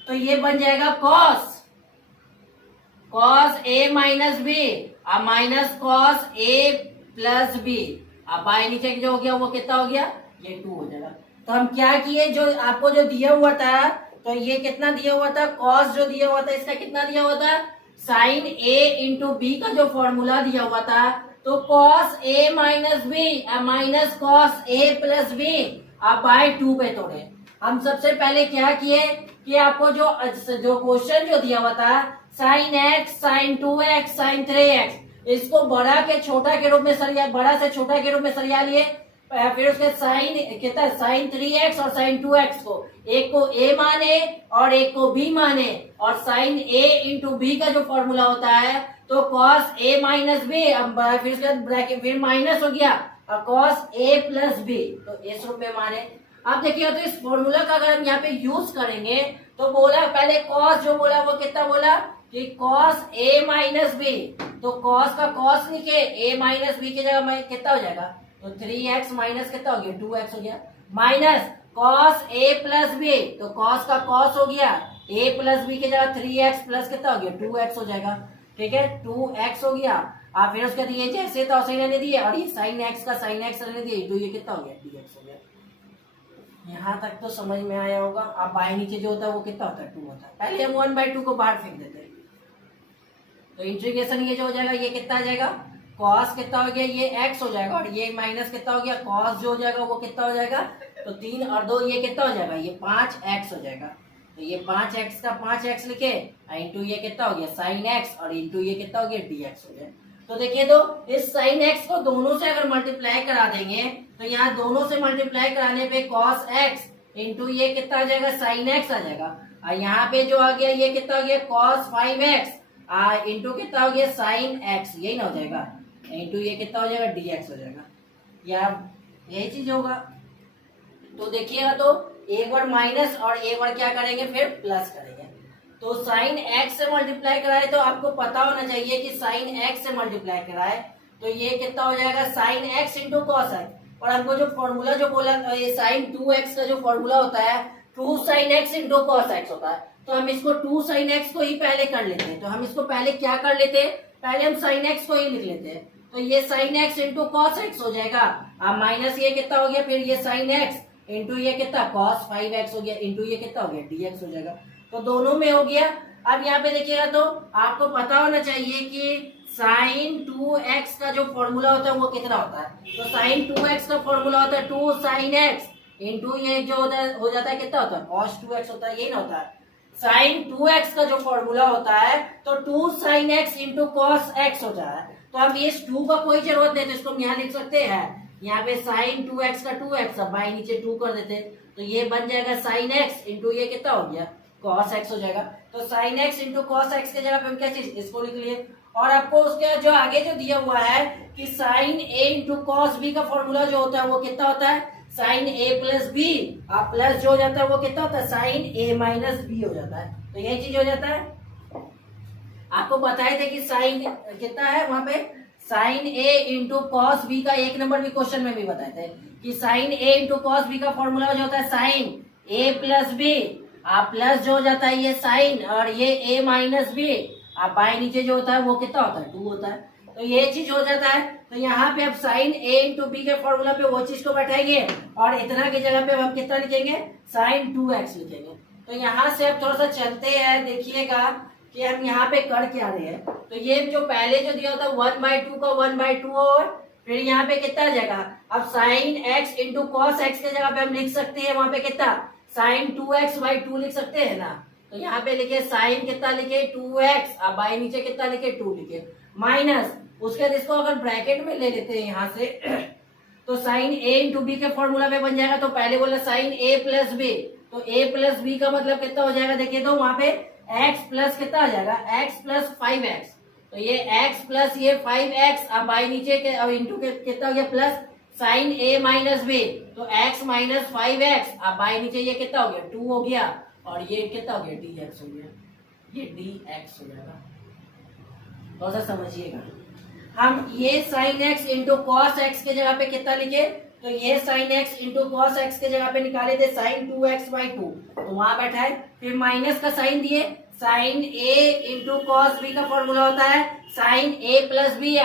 तो ये बन जाएगा कॉस a माइनस बी और minus cos a plus b. अब बाई नीचे जो हो गया वो कितना हो गया, ये 2 हो जाएगा। तो हम क्या किए, जो आपको जो दिया हुआ था तो ये कितना दिया हुआ था, कॉस जो दिया हुआ था इसका कितना दिया हुआ था, साइन a इंटू बी का जो फॉर्मूला दिया हुआ था तो cos a minus b minus cos a plus b अब बाय 2 पे तोड़े। हम सबसे पहले क्या किए कि आपको जो क्वेश्चन जो दिया हुआ था sign x sign 2x sign 3x, इसको बड़ा के छोटा के रूप में सरिया, बड़ा से छोटा के रूप में सरिया लिए। फिर उसके साइन कितना साइन 3x और साइन 2x को एक को a माने और एक को b माने, और साइन a इंटू बी का जो फॉर्मूला होता है तो कॉस a माइनस बी, फिर उसके ब्रैकेट फिर माइनस हो गया और कॉस a प्लस बी, तो इस रूप में माने। अब देखिए तो इस फॉर्मूला का अगर हम यहाँ पे यूज करेंगे तो बोला पहले कॉस जो बोला वो कितना बोला कि कॉस ए माइनस बी, तो कॉस का कॉस लिखे ए माइनस बी की जगह कितना हो जाएगा, तो 3x माइनस कितना हो गया 2x हो गया, minus cos A plus b, तो कॉस का कॉस हो गया ए प्लस बी की जगह 3x प्लस कितना हो गया 2x हो जाएगा, ठीक है 2x हो गया। आप फिर उसके दिए जैसे तो ऐसे रहने दिए और ये साइन एक्स का साइन एक्स रहने दिए, तो ये कितना हो गया dx हो गया। यहाँ तक तो समझ में आया होगा। अब बाय नीचे जो होता है वो कितना होता है 2 होता है, पहले हम 1/2 को बाहर फेंक देते हैं, तो इंटीग्रेशन ये जो हो जाएगा ये कितना आ जाएगा कॉस कितना हो गया ये x हो जाएगा, और ये माइनस कितना हो गया कॉस जो हो जाएगा वो कितना हो जाएगा, तो 3 और 2 ये कितना हो जाएगा ये 5x हो जाएगा, तो ये 5x का 5x लिखे इंटू ये कितना हो गया साइन x और इंटू ये कितना हो गया dx हो गया। तो देखिए तो इस साइन x को दोनों से अगर मल्टीप्लाई करा देंगे तो यहाँ दोनों से मल्टीप्लाई कराने पे cos x इंटू ये कितना आ जाएगा साइन x आ जाएगा, और यहाँ पे जो आ गया ये कितना हो गया cos 5x इंटू कितना हो गया साइन x, यही ना हो जाएगा, इंटू ये कितना हो जाएगा dx हो जाएगा, या यही चीज होगा। तो देखिएगा तो एक बार माइनस और एक बार क्या करेंगे फिर प्लस करेंगे, तो साइन x से मल्टीप्लाई कराए तो आपको पता होना चाहिए कि साइन x से मल्टीप्लाई कराए तो ये कितना हो जाएगा sine x into cos x, और हमको जो फॉर्मूला जो बोला ये साइन 2x का जो फॉर्मूला होता है 2 sine x into cos x होता है, तो हम इसको 2 साइन x को ही पहले कर लेते हैं, तो हम इसको पहले क्या कर लेते हैं पहले हम साइन x को ही लिख लेते हैं, तो ये sine x into cos x हो जाएगा, अब माइनस ये कितना हो गया फिर ये साइन x इंटू ये कितना cos 5x हो गया इंटू ये कितना हो गया dx हो जाएगा, तो दोनों में हो गया। अब यहाँ पे देखिएगा तो आपको पता होना चाहिए कि साइन 2x का जो फॉर्मूला होता है वो कितना होता है, तो साइन 2x का फॉर्मूला होता है 2 साइन x इंटू ये जो हो जाता है कितना होता है cos 2x होता है, यही ना होता है। साइन 2x का जो फॉर्मूला होता है तो 2 sine x into cos x होता है, तो अब इस 2 का कोई जरूरत नहीं, तो इसको हम यहाँ लिख सकते हैं, यहाँ पे साइन 2x का 2x अब बाई नीचे 2 कर देते तो ये बन जाएगा साइन x इंटू ये कितना हो गया cos x हो जाएगा, तो sine x into cos x के जगह पे हम क्या चीज इसको लिख लिए, और आपको उसके जो आगे जो दिया हुआ है कि sine a into cos b का फॉर्मूला जो होता है वो कितना होता है साइन a प्लस b, और प्लस जो हो जाता है वो कितना होता है साइन a माइनस b हो जाता है, तो यही चीज हो जाता है। आपको बताए थे कि साइन कितना है वहां पे sine a into cos b का 1 नंबर भी क्वेश्चन में भी बताए थे कि sine a into cos b का फॉर्मूला जो होता है साइन a प्लस b, आप प्लस जो हो जाता है ये साइन और ये a माइनस b, आप बाएं नीचे जो होता है वो कितना होता है 2 होता है, तो ये चीज हो जाता है। तो यहाँ पे अब साइन a इंटू बी के फॉर्मूला पे वो चीज को बैठाएंगे और इतना की जगह पे हम कितना लिखेंगे साइन 2x लिखेंगे। तो यहाँ से अब थोड़ा सा चलते हैं, देखिएगा कि हम यहाँ पे कर क्या रहे हैं, तो ये जो पहले जो दिया होता है 1/2 का 1/2 और फिर यहाँ पे कितना आ जाएगा, अब sine x into cos x के जगह पे हम लिख सकते हैं वहां पे कितना साइन 2x/2 लिख सकते हैं ना, तो यहाँ पे लिखे साइन कितना लिखे 2x, अब बाई नीचे कितना लिखे 2 लिखे, माइनस उसके बाद इसको अगर ब्रैकेट में ले लेते हैं यहाँ से तो साइन a इंटू बी के फॉर्मूला में बन जाएगा, तो पहले बोला साइन a प्लस बी, तो a प्लस बी का मतलब कितना हो जाएगा देखिए तो वहां पे x प्लस कितना आ जाएगा x प्लस 5x, तो ये x प्लस ये 5x, अब बाई नीचे के अब इंटू के कितना हो गया plus sine a minus b, तो x माइनस 5x, अब बाई नीचे ये कितना हो गया 2 हो गया, और ये कितना हो गया dx हो गया, ये dx हो जाएगा। तो ऐसा समझिएगा हम ये sine x into cos x के जगह पे कितना लिखे, तो ये sine x into cos x के जगह पे निकाले थे साइन 2x/2, तो वहां बैठा है, फिर माइनस का साइन दिए, sine a into cos b का फॉर्मूला होता है sine a plus B,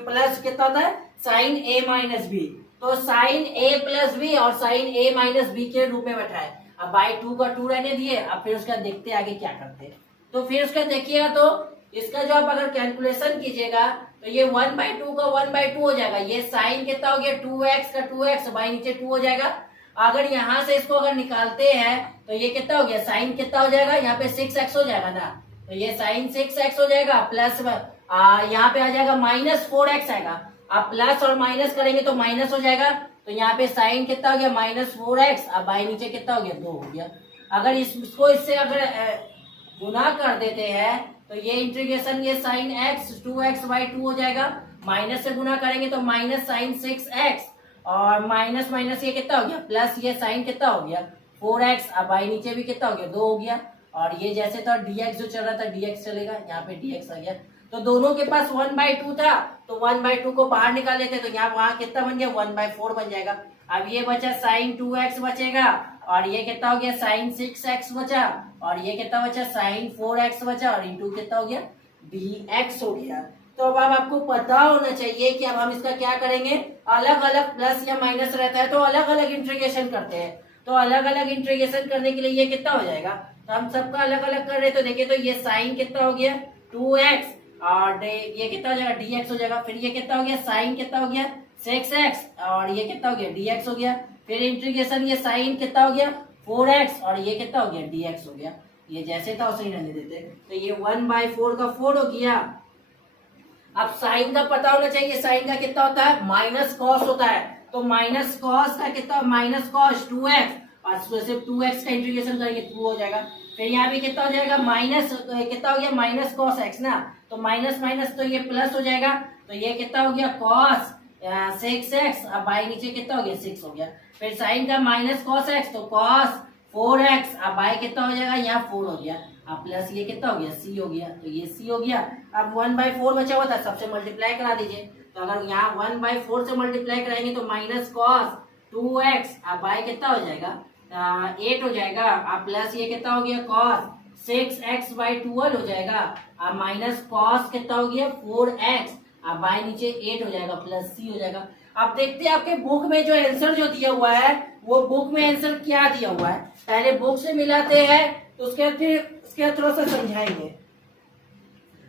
plus कितना होता है साइन a माइनस बी, तो साइन a प्लस बी और साइन a माइनस बी के रूप में बैठा है, अब बाई 2 का 2 रहने दिए, अब फिर उसका देखते आगे क्या करते हैं। तो फिर उसका देखिएगा तो इसका जो आप अगर कैलकुलेशन कीजिएगा तो ये 1/2 का 1/2 हो जाएगा, ये साइन कितना हो गया 2x का 2x, बाई नीचे 2 हो जाएगा। अगर यहाँ से इसको अगर निकालते हैं तो ये कितना हो गया साइन कितना हो जाएगा, यहाँ पे 6x हो जाएगा ना, तो ये साइन 6x हो जाएगा, प्लस यहाँ पे आ जाएगा माइनस 4x आएगा, आप प्लस और माइनस करेंगे तो माइनस हो जाएगा, तो यहाँ पे साइन कितना हो गया माइनस 4x, अब बाई नीचे कितना हो गया 2 हो गया। अगर इसको इससे अगर गुना कर देते हैं तो ये इंटीग्रेशन ये साइन x 2x/2 हो जाएगा, माइनस से गुना करेंगे तो माइनस साइन 6x और माइनस माइनस ये कितना हो गया प्लस, ये साइन कितना हो गया 4x, अब बाई नीचे भी कितना हो गया 2 हो गया, और ये जैसे था dx जो चल रहा था dx चलेगा, यहाँ पे dx आ गया। तो दोनों के पास 1/2 था, तो 1/2 को बाहर निकाल लेते, तो यहाँ वहां कितना बन गया 1/4 बन जाएगा। अब ये बचा साइन 2x बचेगा, और ये कितना हो गया साइन 6x बचा, और ये कितना बचा साइन 4x बचा, और इंटू कितना हो गया dx हो गया। तो अब आपको पता होना चाहिए कि अब हम इसका क्या करेंगे, अलग अलग प्लस या माइनस रहता है तो अलग अलग इंटीग्रेशन करते हैं। तो अलग अलग इंटीग्रेशन करने के लिए ये कितना हो जाएगा, तो हम सबका अलग अलग कर रहे हैं, तो देखिए तो ये साइन कितना हो गया 2x, और ये कितना हो जाएगा dx हो जाएगा, फिर ये कितना हो गया साइन कितना हो गया 6x, और ये कितना हो गया dx हो गया, फिर इंटीग्रेशन ये साइन कितना हो गया 4x, और ये कितना हो गया dx हो गया। ये जैसे था उसे ही रहने देते, तो ये 1/4 का 4 हो गया। अब साइन का पता होना चाहिए, साइन का कितना होता है माइनस कॉस होता है, तो माइनस कॉस का कितना माइनस कॉस 2x, और सिर्फ 2x का इंटीग्रेशन करेंगे 2 हो जाएगा। फिर यहाँ भी कितना हो जाएगा माइनस कितना हो गया माइनस कॉस x ना, तो माइनस माइनस तो ये प्लस हो जाएगा, तो ये कितना हो गया कॉस 6x, अब बाई नीचे कितना हो गया 6 हो गया। फिर साइन का माइनस कॉस x तो कॉस 4x, अब बाई कितना हो जाएगा यहाँ 4 हो गया, अब प्लस ये कितना हो गया c हो गया, तो ये c हो गया। अब 1/4 बचा हुआ था, सबसे मल्टीप्लाई करा दीजिए, तो अगर यहाँ 1/4 से मल्टीप्लाई कराएंगे तो माइनस कॉस 2x, अब बाई कितना हो जाएगा 8 हो जाएगा, अब प्लस ये कितना हो गया कॉस 6x/12 हो जाएगा, अब माइनस कॉस कितना हो गया 4x, अब बाई नीचे 8 हो जाएगा प्लस c हो जाएगा। अब देखते हैं आपके बुक में जो आंसर जो दिया हुआ है वो बुक में आंसर क्या दिया हुआ है, पहले बुक से मिलाते हैं तो उसके थोड़ा सा समझाएंगे।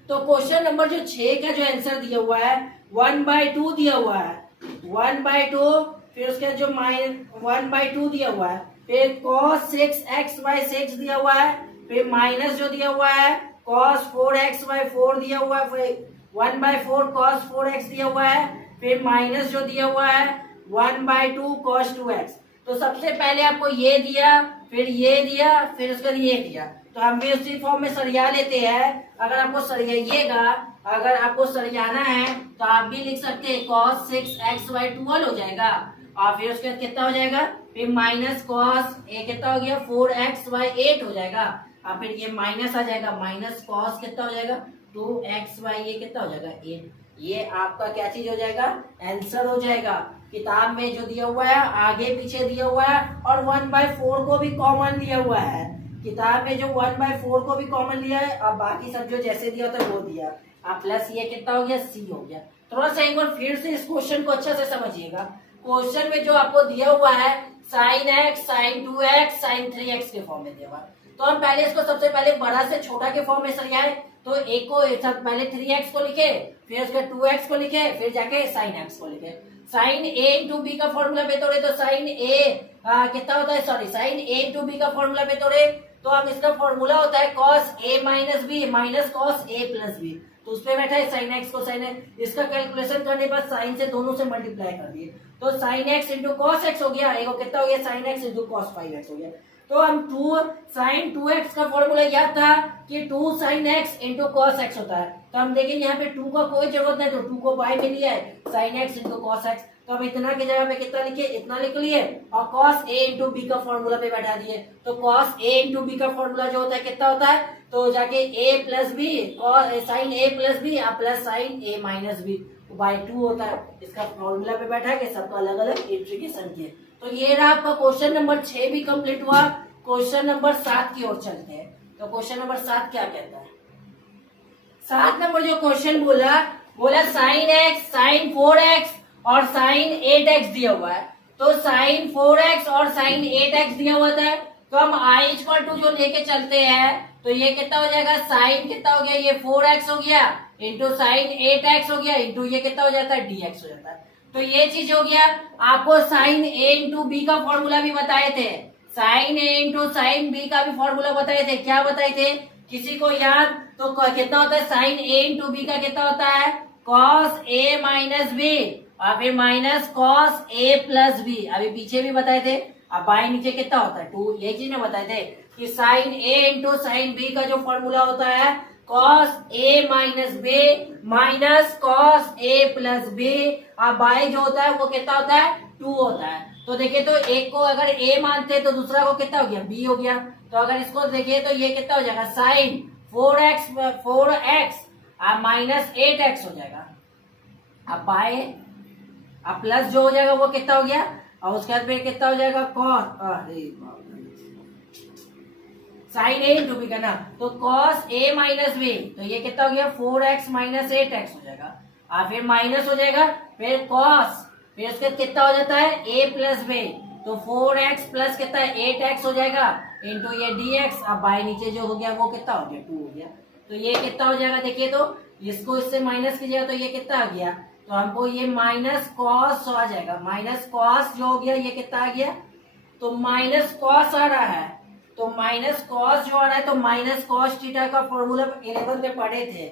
तो क्वेश्चन नंबर जो 6 का जो आंसर दिया हुआ है 1/2 दिया हुआ है, 1/2, फिर उसके जो 1/2 दिया हुआ है, फिर cos 6x/6 दिया हुआ है, फिर माइनस जो दिया हुआ है cos 4x/4 दिया हुआ है, फिर 1/4 cos 4x दिया हुआ है, फिर माइनस जो दिया हुआ है 1/2 cos 2x। तो सबसे पहले आपको ये दिया, फिर ये दिया, फिर उसका ये दिया, तो हम भी उसी फॉर्म में सरिया लेते हैं। अगर आपको सरियाइएगा, अगर आपको सरियाना है तो आप भी लिख सकते हैं cos 6x/12 हो जाएगा, और फिर उसके बाद कितना हो जाएगा फिर माइनस cos ए कितना हो गया 4x/8 हो जाएगा, और फिर ये माइनस आ जाएगा, माइनस cos कितना हो जाएगा 2x/ ये कितना हो जाएगा 8। ये आपका क्या चीज हो जाएगा आंसर हो जाएगा। किताब में जो दिया हुआ है आगे पीछे दिया हुआ है, और 1/4 को भी कॉमन दिया हुआ है, किताब में जो 1/4 को भी कॉमन दिया है, और बाकी सब जो जैसे दिया था वो दिया, अब प्लस ये कितना हो गया सी हो गया। थोड़ा सा एक बार फिर से इस क्वेश्चन को अच्छा से समझिएगा। क्वेश्चन में जो आपको दिया हुआ है sin x, sin 2x, sin 3x के फॉर्म में दिया हुआ है, तो हम पहले इसको सबसे पहले बड़ा से छोटा के फॉर्म में सरियाए, तो एक को सब पहले 3x को लिखे, फिर उसके 2x को लिखे, फिर जाके sin x को लिखे। sin a इंटू बी का फॉर्मूला पे तोड़े तो sin a कितना होता है, sorry sin a into b का फॉर्मूला पे तोड़े तो हम इसका फॉर्मूला होता है cos a minus b minus cos a plus b, तो उस पे बैठा है sin x को sin x, इसका कैलकुलेशन करने के बाद sin से दोनों से मल्टीप्लाई कर दिए, तो sin x into cos x हो गया, एक कितना हो गया sin x into cos 5x हो गया। तो हम 2 sin 2x का फॉर्मूला याद था कि 2 sin x into cos x होता है, तो हम देखेंगे यहाँ पे 2 का कोई जरूरत नहीं, तो 2 को बाय में लिया है sin x into cos x, तो हम इतना की जगह पे कितना लिखे इतना लिख लिए, और cos a इंटू बी का फॉर्मूला पे बैठा दिए, तो cos a इंटू बी का फॉर्मूला जो होता है कितना होता है, तो जाके a plus b sin a plus B plus sin a minus b by 2 होता है, इसका फॉर्मूला पे बैठा के सबका अलग अलग इंटीग्रेशन किए। तो ये रहा आपका क्वेश्चन नंबर 6 भी कंप्लीट हुआ। क्वेश्चन नंबर 7 की ओर चलते हैं। तो क्वेश्चन नंबर 7 क्या कहता है, 7 नंबर जो क्वेश्चन बोला sin x, sin 4x और sin 8x दिया हुआ है, तो sin 4x और sin 8x दिया हुआ था, तो हम i इक्वल टू जो लेके चलते हैं, तो ये कितना हो जाएगा sin कितना हो गया ये 4x हो गया इंटू sin 8x हो गया इंटू ये कितना हो जाता है dx हो जाता है। तो ये चीज हो गया। आपको sin a इंटू बी का फॉर्मूला भी बताए थे, sin a into sin b का भी फॉर्मूला बताए थे, क्या बताए थे किसी को याद, तो कितना होता है sin a इंटू बी का कितना होता है cos a माइनस बी और फिर minus cos a plus b, अभी पीछे भी बताए थे। अब बाई नीचे कितना होता है 2, ये चीज ने बताए थे कि sin a into sin b का जो फॉर्मूला होता है cos a minus b minus cos a plus b, अब बाई जो होता है वो कितना होता है 2 होता है। तो देखिए तो एक को अगर a मानते हैं तो दूसरा को कितना हो गया b हो गया। तो अगर इसको देखिए तो ये कितना हो जाएगा साइन 4x माइनस 8x हो जाएगा। अब बाय अब प्लस जो हो जाएगा वो कितना हो गया और उसके बाद फिर कितना हो जाएगा cos sine a into b का ना, तो कॉस ए माइनस बी, तो ये कितना हो गया 4x माइनस 8x हो जाएगा। और फिर माइनस हो जाएगा फिर कॉस, फिर उसके कितना हो जाता है a प्लस बी, तो 4x प्लस कितना है 8x हो जाएगा इंटू ये dx। अब बाई नीचे जो हो गया वो कितना हो गया 2 हो गया। तो ये कितना हो जाएगा देखिए तो इसको इससे माइनस कीजिएगा तो ये कितना आ गया, तो हमको ये माइनस कॉस आ जाएगा। माइनस कॉस जो हो गया ये कितना आ गया, तो माइनस कॉस आ रहा है। तो माइनस कॉस जो आ रहा है तो माइनस कॉस थीटा का फॉर्मूला 11 में पढ़े थे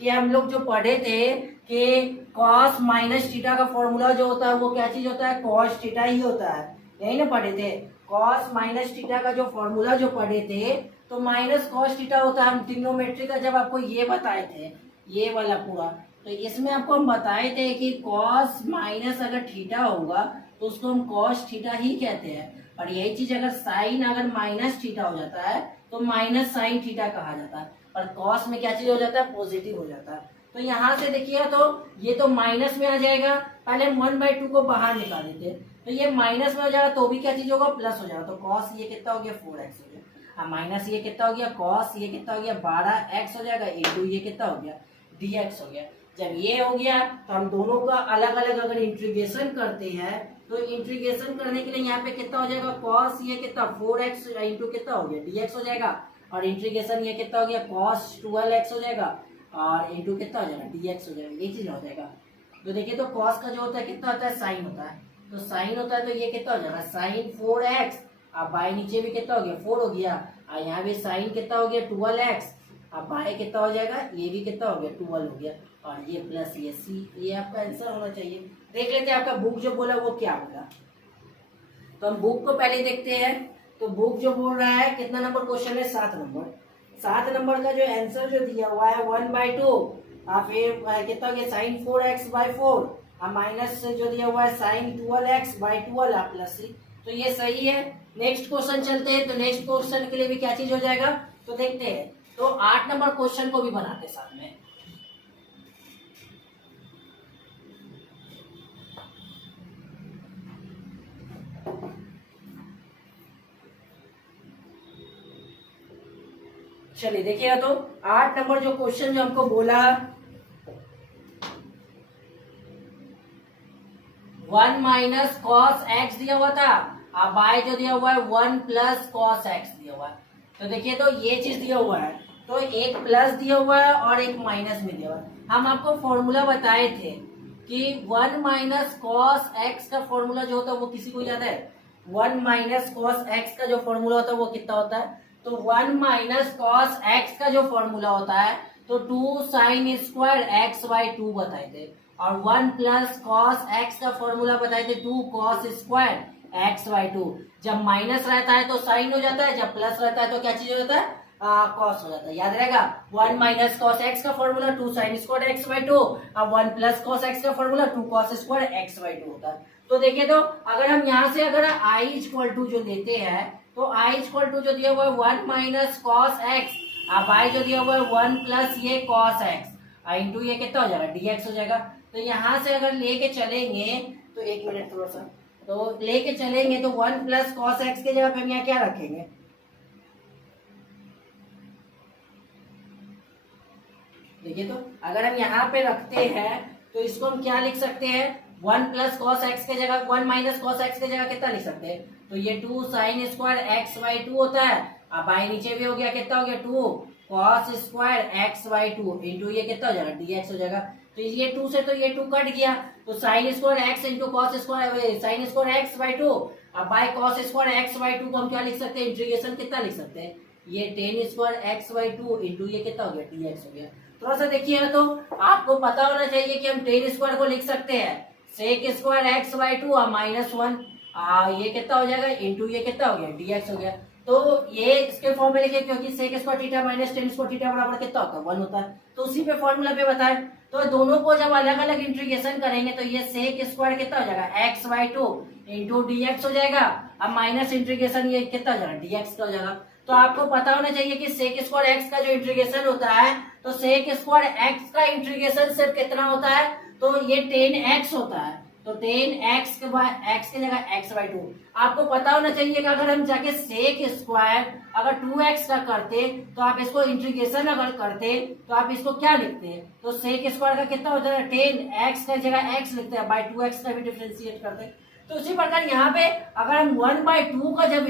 कि हम लोग जो पढ़े थे कि कॉस माइनस थीटा का फॉर्मूला जो होता है वो क्या चीज होता है कॉस थीटा ही होता है, यही ना पढ़े थे। कॉस माइनस थीटा का जो फॉर्मूला जो पढ़े थे तो माइनस कॉस थीटा होता है। हम ट्रिग्नोमेट्री का जब आपको ये बताए थे ये वाला पूरा, तो इसमें आपको हम बताए थे कि कॉस माइनस अगर थीटा होगा तो उसको हम कॉस थीटा ही कहते हैं। और यही चीज अगर साइन अगर माइनस थीटा हो जाता है तो माइनस साइन थीटा कहा जाता है। और कॉस में क्या चीज हो जाता है पॉजिटिव हो जाता है। तो यहाँ से देखिएगा तो ये तो माइनस में आ जाएगा, पहले 1/2 को बाहर निकाल देते तो ये माइनस में हो जाएगा तो भी क्या चीज होगा प्लस हो जाएगा। तो कॉस ये कितना हो गया 4x हो गया, माइनस ये कितना हो गया कॉस ये कितना हो गया 12x हो जाएगा इंटू ये कितना हो गया dx हो गया। जब ये हो गया तो हम दोनों का अलग अलग अगर इंटीग्रेशन करते हैं तो इंटीग्रेशन करने के लिए यहाँ पे कितना हो जाएगा कॉस ये कितना 4x इंटू कितना हो गया dx हो जाएगा। और इंटीग्रेशन ये कितना हो गया कॉस 12x हो जाएगा और इंटू कितना हो जाएगा dx हो जाएगा, ये चीज हो जाएगा। तो देखिए तो कॉस का जो होता है कितना होता है साइन होता है, तो साइन होता है तो ये कितना हो जाएगा साइन 4x। अब बाई नीचे भी कितना हो गया 4 हो गया और यहाँ भी साइन कितना हो गया 12x। अब बाई कितना हो जाएगा ये भी कितना हो गया 12 हो गया और ये प्लस ये सी, ये आपका आंसर होना चाहिए। देख लेते हैं आपका बुक जो बोला वो क्या बोला। तो हम बुक को पहले देखते हैं। तो बुक जो बोल रहा है कितना नंबर क्वेश्चन है 7 नंबर। 7 नंबर का जो आंसर जो दिया हुआ है 1/2 और फिर कितना हो गया साइन 4x/4 और माइनस जो दिया हुआ है साइन 12x/12 प्लस सी, तो ये सही है। नेक्स्ट क्वेश्चन चलते हैं। तो नेक्स्ट क्वेश्चन के लिए भी क्या चीज हो जाएगा तो देखते हैं। तो 8 नंबर क्वेश्चन को भी बनाते साथ में। चलिए देखिएगा तो 8 नंबर जो क्वेश्चन जो हमको बोला 1 माइनस कॉस एक्स दिया हुआ था और बाय जो दिया हुआ है 1 प्लस कॉस एक्स दिया हुआ है। तो देखिए तो ये चीज दिया हुआ है तो एक प्लस दिया हुआ है और एक माइनस में दिया हुआ है। हम आपको फॉर्मूला बताए थे कि 1 माइनस कॉस एक्स का फॉर्मूला जो होता है वो किसी को याद है 1 माइनस कॉस एक्स का जो फॉर्मूला होता है वो कितना होता है, तो 1 माइनस कॉस एक्स का जो फॉर्मूला होता है तो 2 साइन स्क्वायर x/2 बताए थे। और 1 प्लस कॉस एक्स का फॉर्मूला बताए थे 2 कॉस स्क्वायर x/2। जब माइनस रहता है तो साइन हो जाता है, जब प्लस रहता है तो क्या चीज हो जाता है कॉस हो जाता है। याद रहेगा 1 माइनस कॉस एक्स का फॉर्मूला 2 साइन स्क्वायर x/2 और 1 प्लस कॉस एक्स का फॉर्मूला 2 कॉस स्क्वायर x/2 होता है। तो देखिए तो अगर हम यहाँ से अगर i= जो लेते हैं तो i= जो दिया हुआ है 1 माइनस कॉस एक्स अब i जो दिया हुआ है 1 प्लस ये कॉस एक्स इंटू ये कितना हो जाएगा dx हो जाएगा। तो यहाँ से अगर लेके चलेंगे तो 1 मिनट थोड़ा सा, तो लेके चलेंगे तो 1 प्लस कॉस एक्स के जगह पे हम यहाँ क्या रखेंगे, देखिए तो अगर हम यहाँ पे रखते हैं तो इसको हम क्या लिख सकते हैं 1 प्लस कॉस एक्स के जगह 1 माइनस कॉस एक्स के जगह कितना लिख सकते हैं, तो ये 2 साइन स्क्वायर x/2 होता है। अब बाई नीचे भी हो गया कितना हो गया 2 कॉस स्क्वायर x/2 इंटू ये कितना हो जाएगा dx हो जाएगा। तो ये 2 से तो ये 2 कट गया तो sine square x into cos square sine square x/2 अब बाय कॉस स्क्वायर x/2 को हम क्या लिख सकते हैं इंटीग्रेशन कितना लिख सकते हैं ये टेन स्क्वायर x/2 इंटू ये कितना हो गया dx हो गया। थोड़ा सा देखिएगा तो आपको पता होना चाहिए कि हम टेन स्क्वायर को लिख सकते हैं सेक स्क्वायर x/2 और -1 ये कितना हो जाएगा इंटू ये कितना हो गया dx हो गया। तो ये इसके फॉर्म में लिखे, क्योंकि sec square theta minus tan square theta बराबर कितना होता है 1 होता है, तो उसी पे फॉर्मूला पे बताए। तो दोनों को जब अलग अलग इंटीग्रेशन करेंगे तो ये सेक स्क्वायर कितना हो जाएगा x by two into D x हो जाएगा। अब माइनस इंटीग्रेशन ये कितना हो जाएगा डी एक्स का हो जाएगा। तो आपको पता होना चाहिए कि सेक स्क्वायर एक्स का जो इंटीग्रेशन होता है, तो सेक स्क्वायर एक्स का इंटीग्रेशन सिर्फ कितना होता है, तो ये 10x होता है। तो 10x के जगह x बाई टू। आपको पता होना चाहिए कि अगर हम जाके सेक स्क्वायर अगर 2x का करते तो आप इसको इंटीग्रेशन अगर करते तो आप इसको क्या लिखते हैं, तो सेक स्क्वायर का कितना होता है 10x का जगह x लिखते हैं, बाई 2x का भी डिफरेंशिएट करते हैं। तो उसी प्रकार यहाँ पे अगर हम 1/2 का जब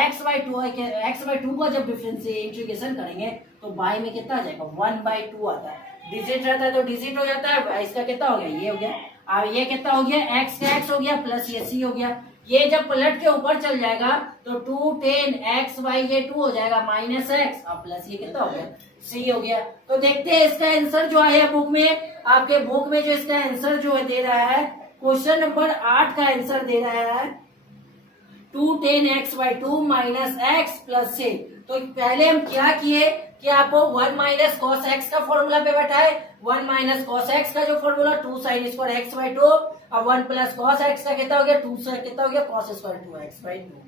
x/2 का जब इंटीग्रेशन करेंगे तो बाई में कितना आ जाएगा 1/2 आता है। डिजिट रहता है तो डिजिट हो जाता है, इसका कितना हो गया ये हो गया। अब ये कितना हो गया x का x हो गया प्लस ये c हो गया। ये जब पलट के ऊपर चल जाएगा तो 210x बाई ये 2 हो जाएगा माइनस x और प्लस ये कितना हो गया c हो गया। तो देखते हैं इसका आंसर जो आया बुक में, आपके बुक में जो इसका आंसर जो है दे रहा है, क्वेश्चन नंबर 8 का आंसर दे रहा है 210x by 2 minus x plus c। तो पहले हम क्या किए कि आपको 1 माइनस कॉस एक्स का फॉर्मूला पे बैठाए। 1 माइनस कॉस एक्स का जो formula 2 sine square x by 2 और 1 प्लस कॉस एक्स का कितना हो गया 2 से कितना हो गया कॉस स्क्वायर 2x बाई 2।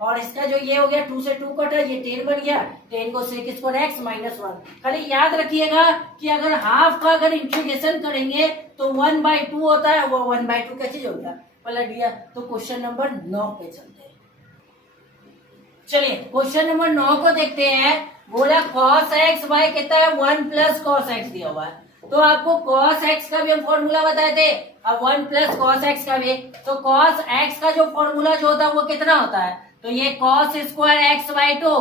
और इसका जो ये हो गया 2 से 2 कटा, ये 10 बन गया, 10 को सेक स्क्वायर एक्स माइनस 1। खाली याद रखिएगा कि अगर हाफ का अगर इंटीग्रेशन करेंगे तो 1/2 होता है, वो 1/2 का चीज हो गया पलट दिया। तो क्वेश्चन नंबर 9 पे चलते हैं। चलिए क्वेश्चन नंबर 9 को देखते हैं। बोला cos x बाई कितना है 1 प्लस कॉस एक्स दिया हुआ है। तो आपको cos x का भी हम फॉर्मूला बताए थे, अब 1 प्लस कॉस एक्स का भी। तो cos x का जो फॉर्मूला जो होता है वो कितना होता है, तो ये cos square x by 2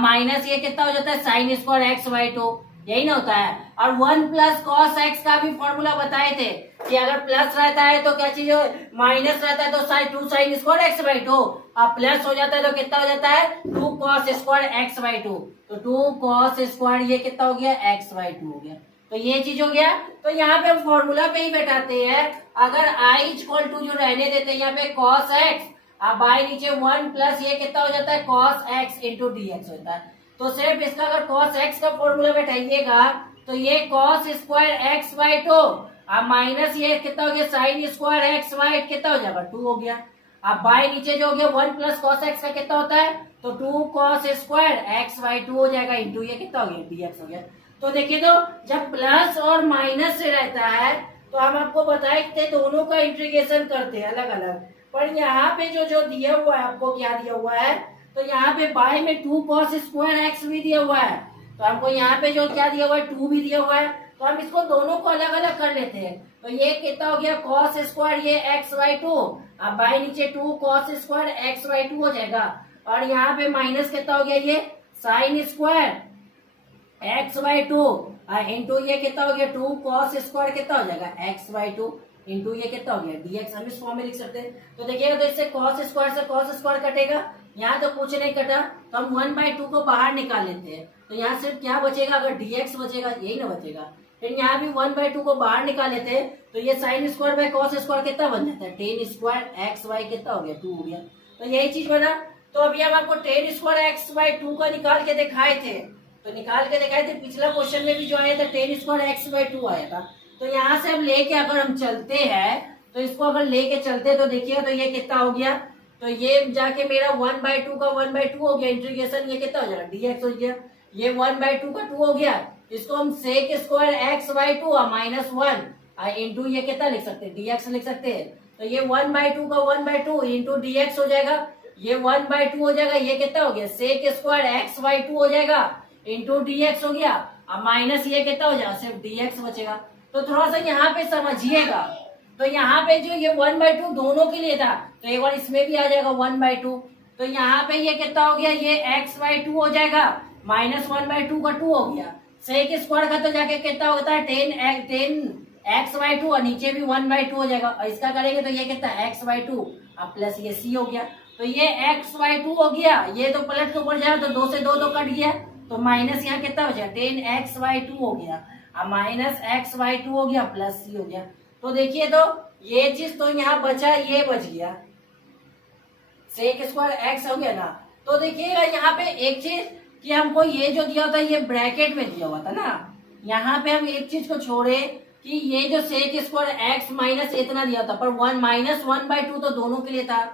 minus ये कितना हो जाता है साइन स्क्वायर एक्स बाई 2, यही ना होता है। और 1 प्लस कॉस एक्स का भी फॉर्मूला बताए थे कि अगर प्लस रहता है तो क्या चीज, माइनस रहता है तो sine 2 sine square x by 2 और प्लस हो जाता है तो कितना हो जाता है 2 कॉस स्क्वायर एक्स बाई 2। तो 2 कॉस स्क्वायर ये कितना हो गया एक्स बाई 2 हो गया। तो ये चीज हो गया। तो यहाँ पे हम फॉर्मूला पे ही बैठाते हैं। अगर आई इक्वल टू जो रहने देते हैं यहाँ पे कॉस एक्स, अब बाई नीचे 1 प्लस ये कितना हो जाता है cos x into D x होता है। तो सिर्फ इसका अगर cos x का फॉर्मूला बैठाइएगा तो ये cos स्क्वायर एक्स बाई 2 अब माइनस ये कितना हो गया साइन स्क्वायर एक्स बाई कितना हो जाएगा 2 हो गया। अब बाई नीचे जो हो गया 1 प्लस कॉस एक्स का कितना होता है, तो 2 कॉस स्क्वायर एक्स बाई 2 हो जाएगा इंटू ये कितना हो गया dx हो गया। तो देखिए तो जब प्लस और माइनस से रहता है तो हम आपको बताए थे दोनों का इंटीग्रेशन करते हैं अलग अलग, पर यहाँ पे जो दिया हुआ है आपको क्या दिया हुआ है, तो यहाँ पे बाई में 2 cos स्क्वायर एक्स भी दिया हुआ है, तो हमको यहाँ पे जो क्या दिया हुआ है 2 भी दिया हुआ है। तो हम इसको दोनों को अलग अलग कर लेते हैं। तो ये कितना हो गया cos स्क्वायर ये एक्स बाई 2, अब बाई नीचे 2 cos स्क्वायर एक्स बाई 2 हो जाएगा। और यहाँ पे माइनस कितना हो गया ये sign square x by 2 into ये कितना हो गया 2 cos स्क्वायर कितना हो जाएगा एक्स बाई 2 इंटू ये कितना हो गया dx। हम इस फॉर्म में लिख सकते हैं। तो देखिएगा तो इससे cos स्क्वायर से cos स्क्वायर कटेगा, यहाँ तो कुछ नहीं कटा, तो हम 1/2 को बाहर निकाल लेते हैं। तो यहाँ सिर्फ क्या बचेगा, अगर dx बचेगा यही ना बचेगा। फिर यहाँ भी 1/2 को बाहर निकाल लेते हैं तो ये sine square by cos square कितना बन जाता है 10 स्क्वायर एक्स बाई कितना हो गया 2 हो गया। तो यही चीज बना। तो अभी हम आपको 10 स्क्वायर एक्स बाई 2 का निकाल के दिखाए थे, तो निकाल के दिखाए थे पिछला क्वेश्चन में भी जो आया था 10 स्क्वायर एक्स बाई 2 आया था। तो यहाँ से हम लेके अगर हम चलते हैं तो इसको अगर लेके चलते तो देखिए तो ये कितना हो गया, तो ये जाके मेरा 1/2 का 1/2 हो गया इंटीग्रेशन, ये कितना हो जाएगा dx हो गया। ये 1/2 का 2 हो गया, इसको हम सेक स्क्वायर एक्स बाई 2 माइनस 1 इंटू ये कितना लिख सकते हैं dx लिख सकते हैं। तो ये 1/2 का 1/2 इंटू dx हो जाएगा, ये 1/2 हो जाएगा, ये कितना हो गया सेक स्क्वायर एक्स बाई 2 हो जाएगा इंटू dx हो गया। अब माइनस ये कितना हो जाएगा सिर्फ dx बचेगा। तो थोड़ा सा यहाँ पे समझिएगा, तो यहाँ पे जो ये 1/2 दोनों के लिए था तो एक बार इसमें भी आ जाएगा 1/2। तो यहाँ पे ये कितना हो गया ये x बाई 2 हो जाएगा माइनस 1/2 का 2 हो गया। सेक स्क्वायर का तो जाके कितना होता है 10 x बाई 2 और नीचे भी 1/2 हो जाएगा। और इसका करेंगे तो ये कितना x बाई 2 अब प्लस ये c हो गया। तो ये x बाई 2 हो गया, ये तो पलट के ऊपर जाएगा तो 2 से 2 तो कट गया, तो माइनस यहाँ कितना हो जाएगा 10x बाई 2 हो गया, अब माइनस x बाई 2 हो गया प्लस c हो गया। तो देखिए तो ये चीज तो यहाँ बचा, ये बच गया सेक स्क्वायर एक्स हो गया ना, तो देखिएगा यहाँ पे एक चीज कि हमको ये जो दिया होता है ये ब्रैकेट में दिया हुआ था ना, यहाँ पे हम एक चीज को छोड़े कि ये जो सेक स्क्वायर एक्स माइनस इतना दिया था, पर one minus one by two तो दोनों के लिए था,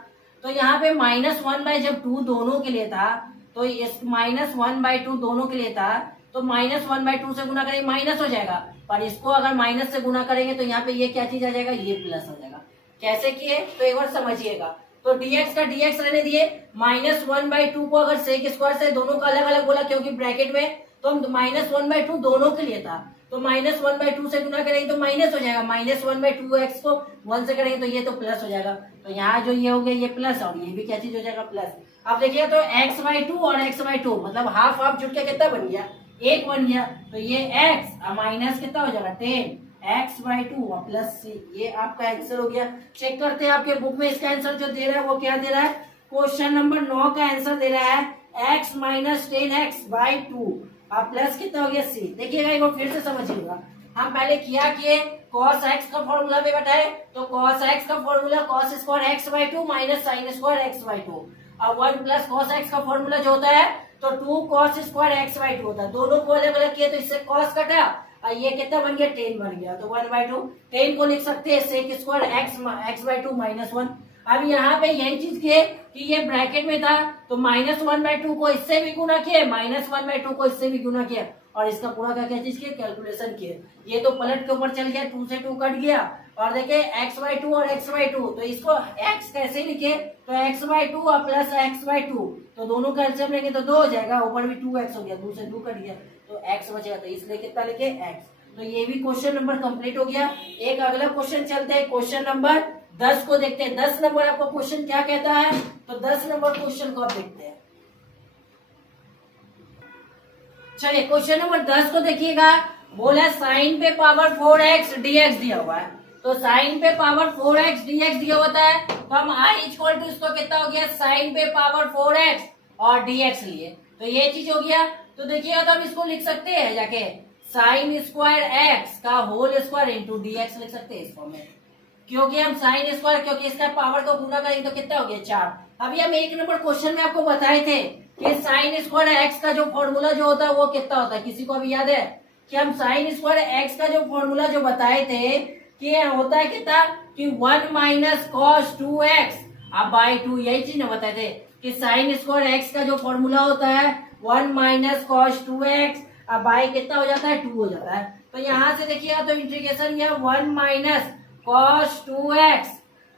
तो यहाँ पे माइनस वन बाई जब टू दोनों के लिए था, तो इस माइनस वन बाई टू दोनों के लिए था, तो माइनस वन बाई टू से गुना करेंगे माइनस हो जाएगा, पर इसको अगर माइनस से गुना करेंगे तो यहाँ पे ये क्या चीज आ जाएगा, ये प्लस हो जाएगा। कैसे किए तो एक बार समझिएगा। तो dx का dx रहने दिए, माइनस वन बाई टू को अगर सेक स्क्वायर से दोनों का अलग अलग बोला क्योंकि ब्रैकेट में, तो हम माइनस वन बाई टू दोनों के लिए था, तो माइनस वन बाई टू से गुना करेंगे तो माइनस हो जाएगा, minus one by two x को वन से करेंगे तो ये तो प्लस हो जाएगा। तो यहाँ जो ये हो गया ये प्लस और ये भी क्या चीज हो जाएगा प्लस। अब देखिए तो एक्स बाई टू और एक्स बाई टू मतलब हाफ हाफ जुट के कितना बन गया, एक बन गया, तो ये एक्स माइनस कितना हो जाएगा 10 एक्स बाई टू प्लस सी, ये आपका आंसर हो गया। चेक करते हैं आपके बुक में इसका आंसर जो दे रहा है वो क्या दे रहा है, क्वेश्चन नंबर 9 का आंसर दे रहा है x minus 10 x by two अब प्लस कितना हो गया सी। देखिएगा एक बार फिर से समझिएगा, हम पहले किया कि cos x का फॉर्मूला में बताए, तो cos x का formula cos square x by two minus sine square x by to, अब 1 प्लस cos x का फॉर्मूला जो होता है तो 2 cos square x by to होता है, दोनों को अलग अलग किया तो इससे cos कटा और ये कितना बन गया 10 बन गया, तो 1 बाई टू 10 को लिख सकते हैं sec square x by two minus 1। अब यहाँ पे यही चीज किए कि ये ब्रैकेट में था तो माइनस वन बाई टू को इससे भी गुना किए, माइनस वन बाई टू को इससे भी गुना किया और इसका पूरा का क्या चीज किया कैलकुलेशन किए, ये तो पलट के ऊपर चल गया, 2 से 2 कट गया और देखिए x बाई टू और x बाई टू, तो इसको x कैसे लिखे तो x बाई टू और प्लस x बाई टू, तो दोनों का एलसीएम लेंगे तो 2 हो जाएगा, ऊपर भी 2x हो गया, 2 से 2 कट गया तो x बचेगा, तो इसलिए कितना लिखे x। तो ये भी क्वेश्चन नंबर कंप्लीट हो गया। एक अगला क्वेश्चन चलते हैं, क्वेश्चन नंबर 10 को देखते हैं। 10 नंबर आपको क्वेश्चन क्या कहता है, तो 10 नंबर क्वेश्चन को आप देखते हैं। चलिए क्वेश्चन नंबर 10 को देखिएगा, बोला साइन पे पावर 4x dx दिया हुआ है, तो साइन पे पावर 4x dx दिया होता है तो हम i इक्वल टू इसको कितना हो गया साइन पे पावर 4x और dx लिए, तो ये चीज हो गया। तो देखिएगा तो हम इसको लिख सकते हैं जाके साइन स्क्वायर x का होल स्क्वायर इंटू dx लिख सकते हैं इस फॉर्म में, क्योंकि हम साइन स्क्वायर क्योंकि इसका पावर को गुना करेंगे तो कितना हो गया 4। अभी हम 1 नंबर क्वेश्चन में आपको बताए थे कि साइन स्क्वायर एक्स का जो फॉर्मूला जो होता है वो कितना होता है, किसी को अभी याद है कि हम साइन स्क्वायर एक्स का जो फॉर्मूला जो बताए थे कि होता है कितना कि 1 माइनस कॉस 2x अब बाई 2, यही चीज ना बताए थे कि साइन स्क्वायर एक्स का जो फॉर्मूला होता है 1 माइनस कॉस 2x अब बाई कितना हो जाता है 2 हो जाता है। तो यहाँ से देखिएगा तो इंटीग्रेशन किया 1 माइनस कॉस 2x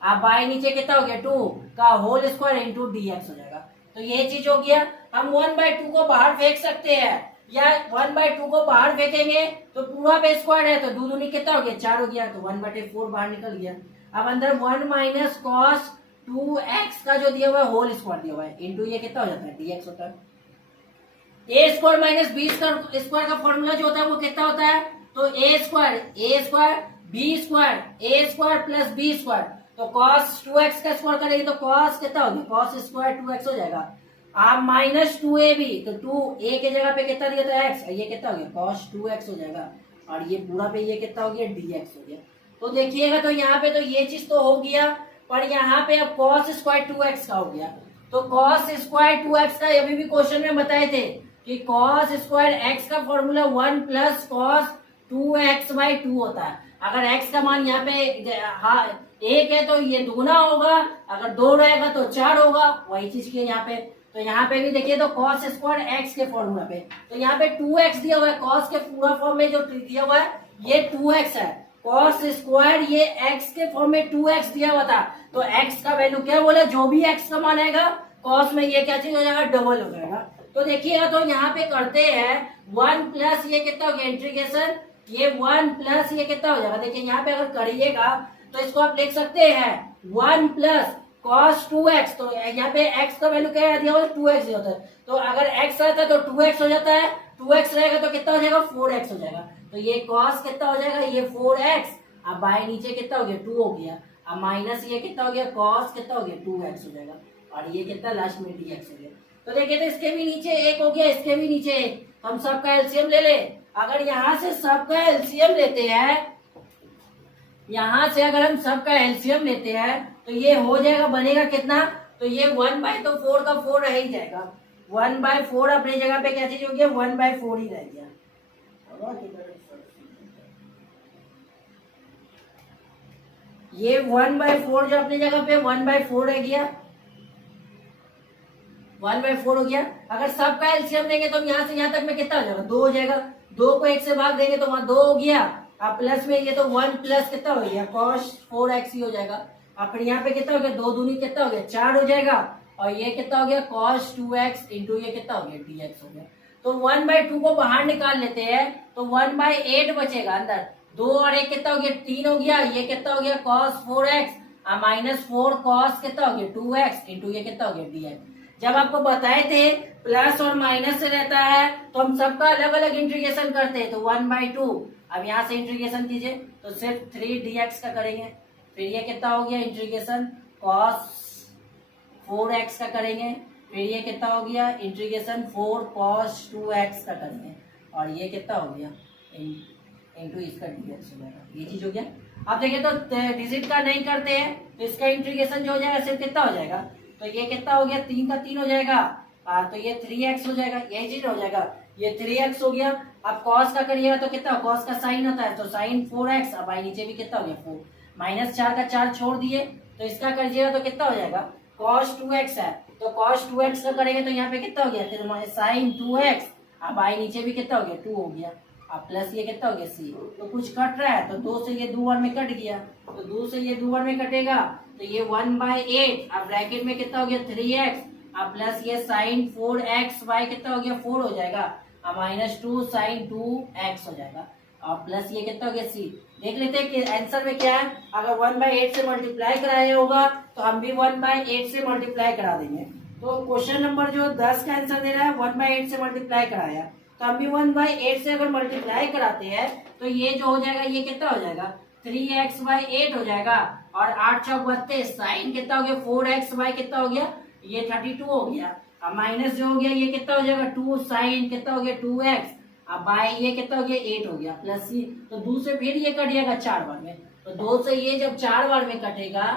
अब बाई नीचे कितना हो गया 2 का होल स्क्वायर इंटू dx हो जाएगा, तो ये चीज हो गया। हम 1 बाई 2 को बाहर फेंक सकते हैं या 1 बाई 2 को बाहर फेंकेंगे तो पूरा पे स्क्वायर है तो 2 दूनी कितना हो गया 4 हो गया, तो 1/4 बाहर निकल गया। अब अंदर 1 माइनस कॉस 2x का जो दिया हुआ है होल स्क्वायर दिया हुआ है इंटू ये कितना हो जाता है dx होता है। ए स्क्वायर माइनस बी स्क्वायर का फॉर्मूला जो होता है वो कितना होता है, तो ए स्क्वायर बी स्क्वायर ए स्क्वायर प्लस बी स्क्वायर, तो cos 2x का स्क्वायर करेंगे तो cos कितना हो गया cos स्क्वायर 2x हो जाएगा। आप माइनस 2ab तो 2a के जगह पे कितना दिया था x, ये कितना हो गया cos 2x हो जाएगा और ये पूरा पे ये कितना हो गया dx हो गया। तो देखिएगा तो यहाँ पे तो ये चीज तो हो गया, पर यहाँ पे अब cos स्क्वायर 2x का हो गया, तो cos स्क्वायर 2x का अभी भी क्वेश्चन में बताए थे कि cos स्क्वायर x का formula 1 plus cos 2x by 2 होता है। अगर x का मान यहाँ पे हाँ 1 है तो ये दुगुना होगा, अगर 2 रहेगा तो 4 होगा, वही चीज की यहाँ पे। तो यहाँ पे भी देखिए तो cos स्क्वायर x के फॉर्मूला पे तो यहाँ पे 2x दिया हुआ है, cos के पूरा फॉर्म में जो दिया हुआ है ये 2x है, cos स्क्वायर ये x के फॉर्म में 2x दिया हुआ था, तो x का वैल्यू क्या बोला जो भी x का मान आएगा cos में ये क्या चीज हो जाएगा डबल हो जाएगा। तो देखिएगा तो यहाँ पे करते हैं 1 प्लस ये कितना हो गया इंटीग्रेशन, ये 1 प्लस ये कितना हो जाएगा, देखिए यहाँ पे अगर करिएगा तो इसको आप लिख सकते हैं 1 प्लस cos 2x, तो यहाँ पे x का वैल्यू क्या दिया हुआ है 2x दिया होता है, तो अगर x रहता है तो 2x हो जाता है, 2x रहेगा तो कितना हो जाएगा 4x हो जाएगा, तो ये cos कितना हो जाएगा ये 4x अब बाई नीचे कितना हो गया 2 हो गया, अब माइनस ये कितना हो गया cos कितना हो गया 2x हो जाएगा और ये कितना लास्ट में dx हो गया। तो देखिए तो इसके भी नीचे 1 हो गया, इसके भी नीचे 1, हम सबका एलसीएम ले ले। अगर यहाँ से सबका एलसीएम लेते हैं, यहाँ से अगर हम सबका एलसीएम लेते हैं तो ये हो जाएगा बनेगा कितना तो ये 1/, तो 4 का 4 रह ही जाएगा। 1/4 अपनी जगह पे क्या चीज हो गया, 1/4 ही रह गया। ये 1/4 जो अपनी जगह पे 1/4 रह गया, 1/4 हो गया। अगर सबका एलसीएम देंगे तो यहाँ से यहाँ तक में कितना हो जाएगा, 2 हो जाएगा। 2 को 1 से भाग देंगे तो वहां 2 हो गया। अब प्लस में ये तो 1 प्लस कितना हो गया, cos 4x ही हो जाएगा। अब फिर यहाँ पे कितना हो गया, 2 दूनी कितना हो गया, 4 हो जाएगा। और ये कितना हो गया, cos 2x इंटू ये कितना हो गया, dx हो गया। तो 1/2 को बाहर निकाल लेते हैं तो 1/8 बचेगा अंदर। 2 और 1 कितना हो गया, 3 हो गया। ये कितना हो गया, cos 4x माइनस 4 cos कितना हो गया, 2x इंटू ये कितना हो गया, dx। जब आपको बताए थे प्लस और माइनस से रहता है तो हम सबका अलग अलग इंटीग्रेशन करते हैं। तो 1/2 अब यहाँ से इंटीग्रेशन कीजिए तो सिर्फ 3dx का करेंगे। फिर ये कितना हो गया, इंटीग्रेशन cos 4x का करेंगे। फिर ये कितना हो गया, इंटीग्रेशन 4 cos 2x का करेंगे। और ये कितना हो गया, इंटू इसका dx हो जाएगा। ये चीज हो गया। अब देखिए तो डिजिट का नहीं करते हैं तो इसका इंटीग्रेशन जो हो जाएगा सिर्फ कितना हो जाएगा, तो ये कितना हो गया, 3 का 3 हो जाएगा। तो ये 3x हो जाएगा, यही चीज हो जाएगा। ये 3x हो गया। अब cos का करिएगा तो कितना, cos का साइन होता है तो साइन 4x। अब आई नीचे भी कितना हो गया, 4 माइनस 4 का 4 छोड़ दिए तो इसका करिएगा तो कितना हो जाएगा, cos 2x है तो cos 2x का करेंगे तो यहाँ पे कितना हो गया, साइन 2x। अब आई नीचे भी कितना हो गया, 2 हो गया। अब प्लस ये कितना हो गया, c। तो कुछ कट रहा है तो 2 से ये 2 वन में कट गया, तो 2 से ये 2 वन में कटेगा तो ये 1/8। अब ब्रैकेट में कितना हो गया, 3x। अब प्लस ये साइन 4x y कितना हो गया, 4 हो जाएगा। अब माइनस 2 साइन 2x हो जाएगा। और प्लस ये कितना हो गया, c। देख लेते हैं कि आंसर में क्या है। अगर 1/8 से मल्टीप्लाई कराया होगा तो हम भी 1/8 से मल्टीप्लाई करा देंगे। तो क्वेश्चन नंबर जो 10 का आंसर दे रहा है 1/8 से मल्टीप्लाई कराया, तो हम भी 1/8 से अगर मल्टीप्लाई कराते हैं तो ये जो हो जाएगा, ये कितना हो जाएगा, 3x/8 हो जाएगा। और 8 चौक 32, साइन कितना हो गया, 4x/y कितना हो गया, ये 32 हो गया। अब माइनस जो हो गया ये कितना हो जाएगा, 2 साइन कितना हो गया, 2x। अब बाय ये कितना हो गया, 8 हो गया प्लस c। तो 2 से फिर ये कट जाएगा 4 बार में, तो 2 से ये जब 4 बार में कटेगा,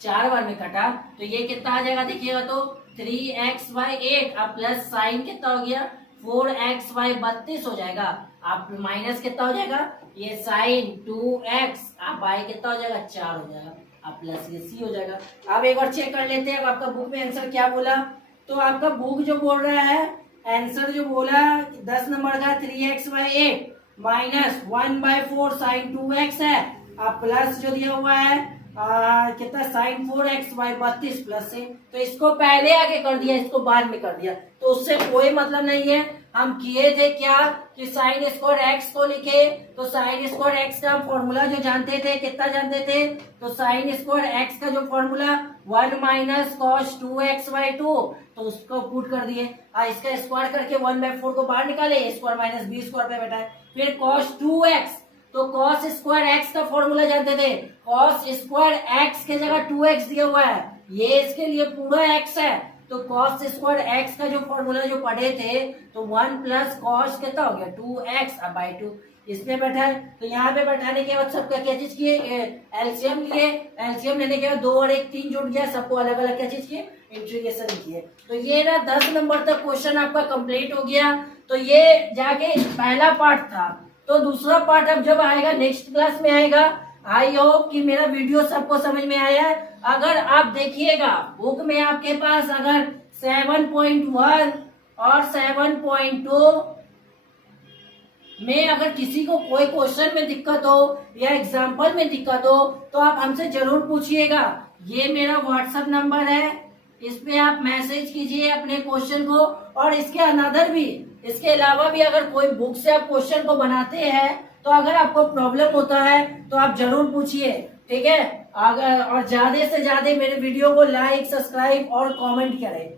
4 बार में कटा तो ये कितना आ जाएगा, देखिएगा तो 3x/8। अब प्लस साइन कितना हो गया, 4x/y 32 हो जाएगा। अब माइनस कितना हो जाएगा, ये साइन 2x। अब y कितना हो जाएगा, 4 हो जाएगा। अब प्लस ये c हो जाएगा। अब एक बार चेक कर लेते हैं अब आपका बुक में आंसर क्या बोला। तो आपका बुक जो बोल रहा है, आंसर जो बोला 10 नंबर का 3x/8 माइनस 1/4 साइन 2x है। अब प्लस जो दिया हुआ है कितना, साइन 4x/y 32 प्लस से, तो इसको पहले आगे कर दिया, इसको बाद में कर दिया, तो उससे कोई मतलब नहीं है। हम किए थे क्या कि साइन स्क्वायर एक्स को लिखे, तो साइन स्क्वायर एक्स का फॉर्मूला जो जानते थे, कितना जानते थे, तो साइन स्क्वायर एक्स का जो फॉर्मूला 1 माइनस cos 2x/2, तो उसको पुट कर दिए। इसका स्क्वायर करके 1/4 को बाहर निकाले, स्क्वायर माइनस बी स्क्वायर पे बैठा है। फिर cos 2x, तो cos स्क्वायर एक्स का फॉर्मूला जानते थे, cos स्क्वायर एक्स के जगह 2x दिया हुआ है, ये इसके लिए पूरा x है। तो cos स्क्वायर एक्स का जो फॉर्मूला जो पढ़े थे, तो 1 प्लस cos कितना हो गया, 2x अब बाई 2 इसमें बैठा है। तो यहाँ पे बैठाने के बाद सबका क्या चीज किए, एलसीएम लिए। एलसीएम लेने के बाद 2 और 1 3 जुड़ गया, सबको अलग अलग क्या चीज किए, इंटीग्रेशन किए। तो ये ना 10 नंबर तक क्वेश्चन आपका कंप्लीट हो गया। तो ये जाके पहला पार्ट था। तो दूसरा पार्ट अब जब आएगा नेक्स्ट क्लास में आएगा। आई होप कि मेरा वीडियो सबको समझ में आया है। अगर आप देखिएगा बुक में आपके पास अगर 7.1 और 7.2 में अगर किसी को कोई क्वेश्चन में दिक्कत हो या एग्जाम्पल में दिक्कत हो तो आप हमसे जरूर पूछिएगा। ये मेरा व्हाट्सएप नंबर है, इस पे आप मैसेज कीजिए अपने क्वेश्चन को। और इसके अनदर भी, इसके अलावा भी अगर कोई बुक से आप क्वेश्चन को बनाते हैं तो अगर आपको प्रॉब्लम होता है तो आप जरूर पूछिए, ठीक है। अगर और ज्यादा से ज्यादा मेरे वीडियो को लाइक, सब्सक्राइब और कमेंट करें।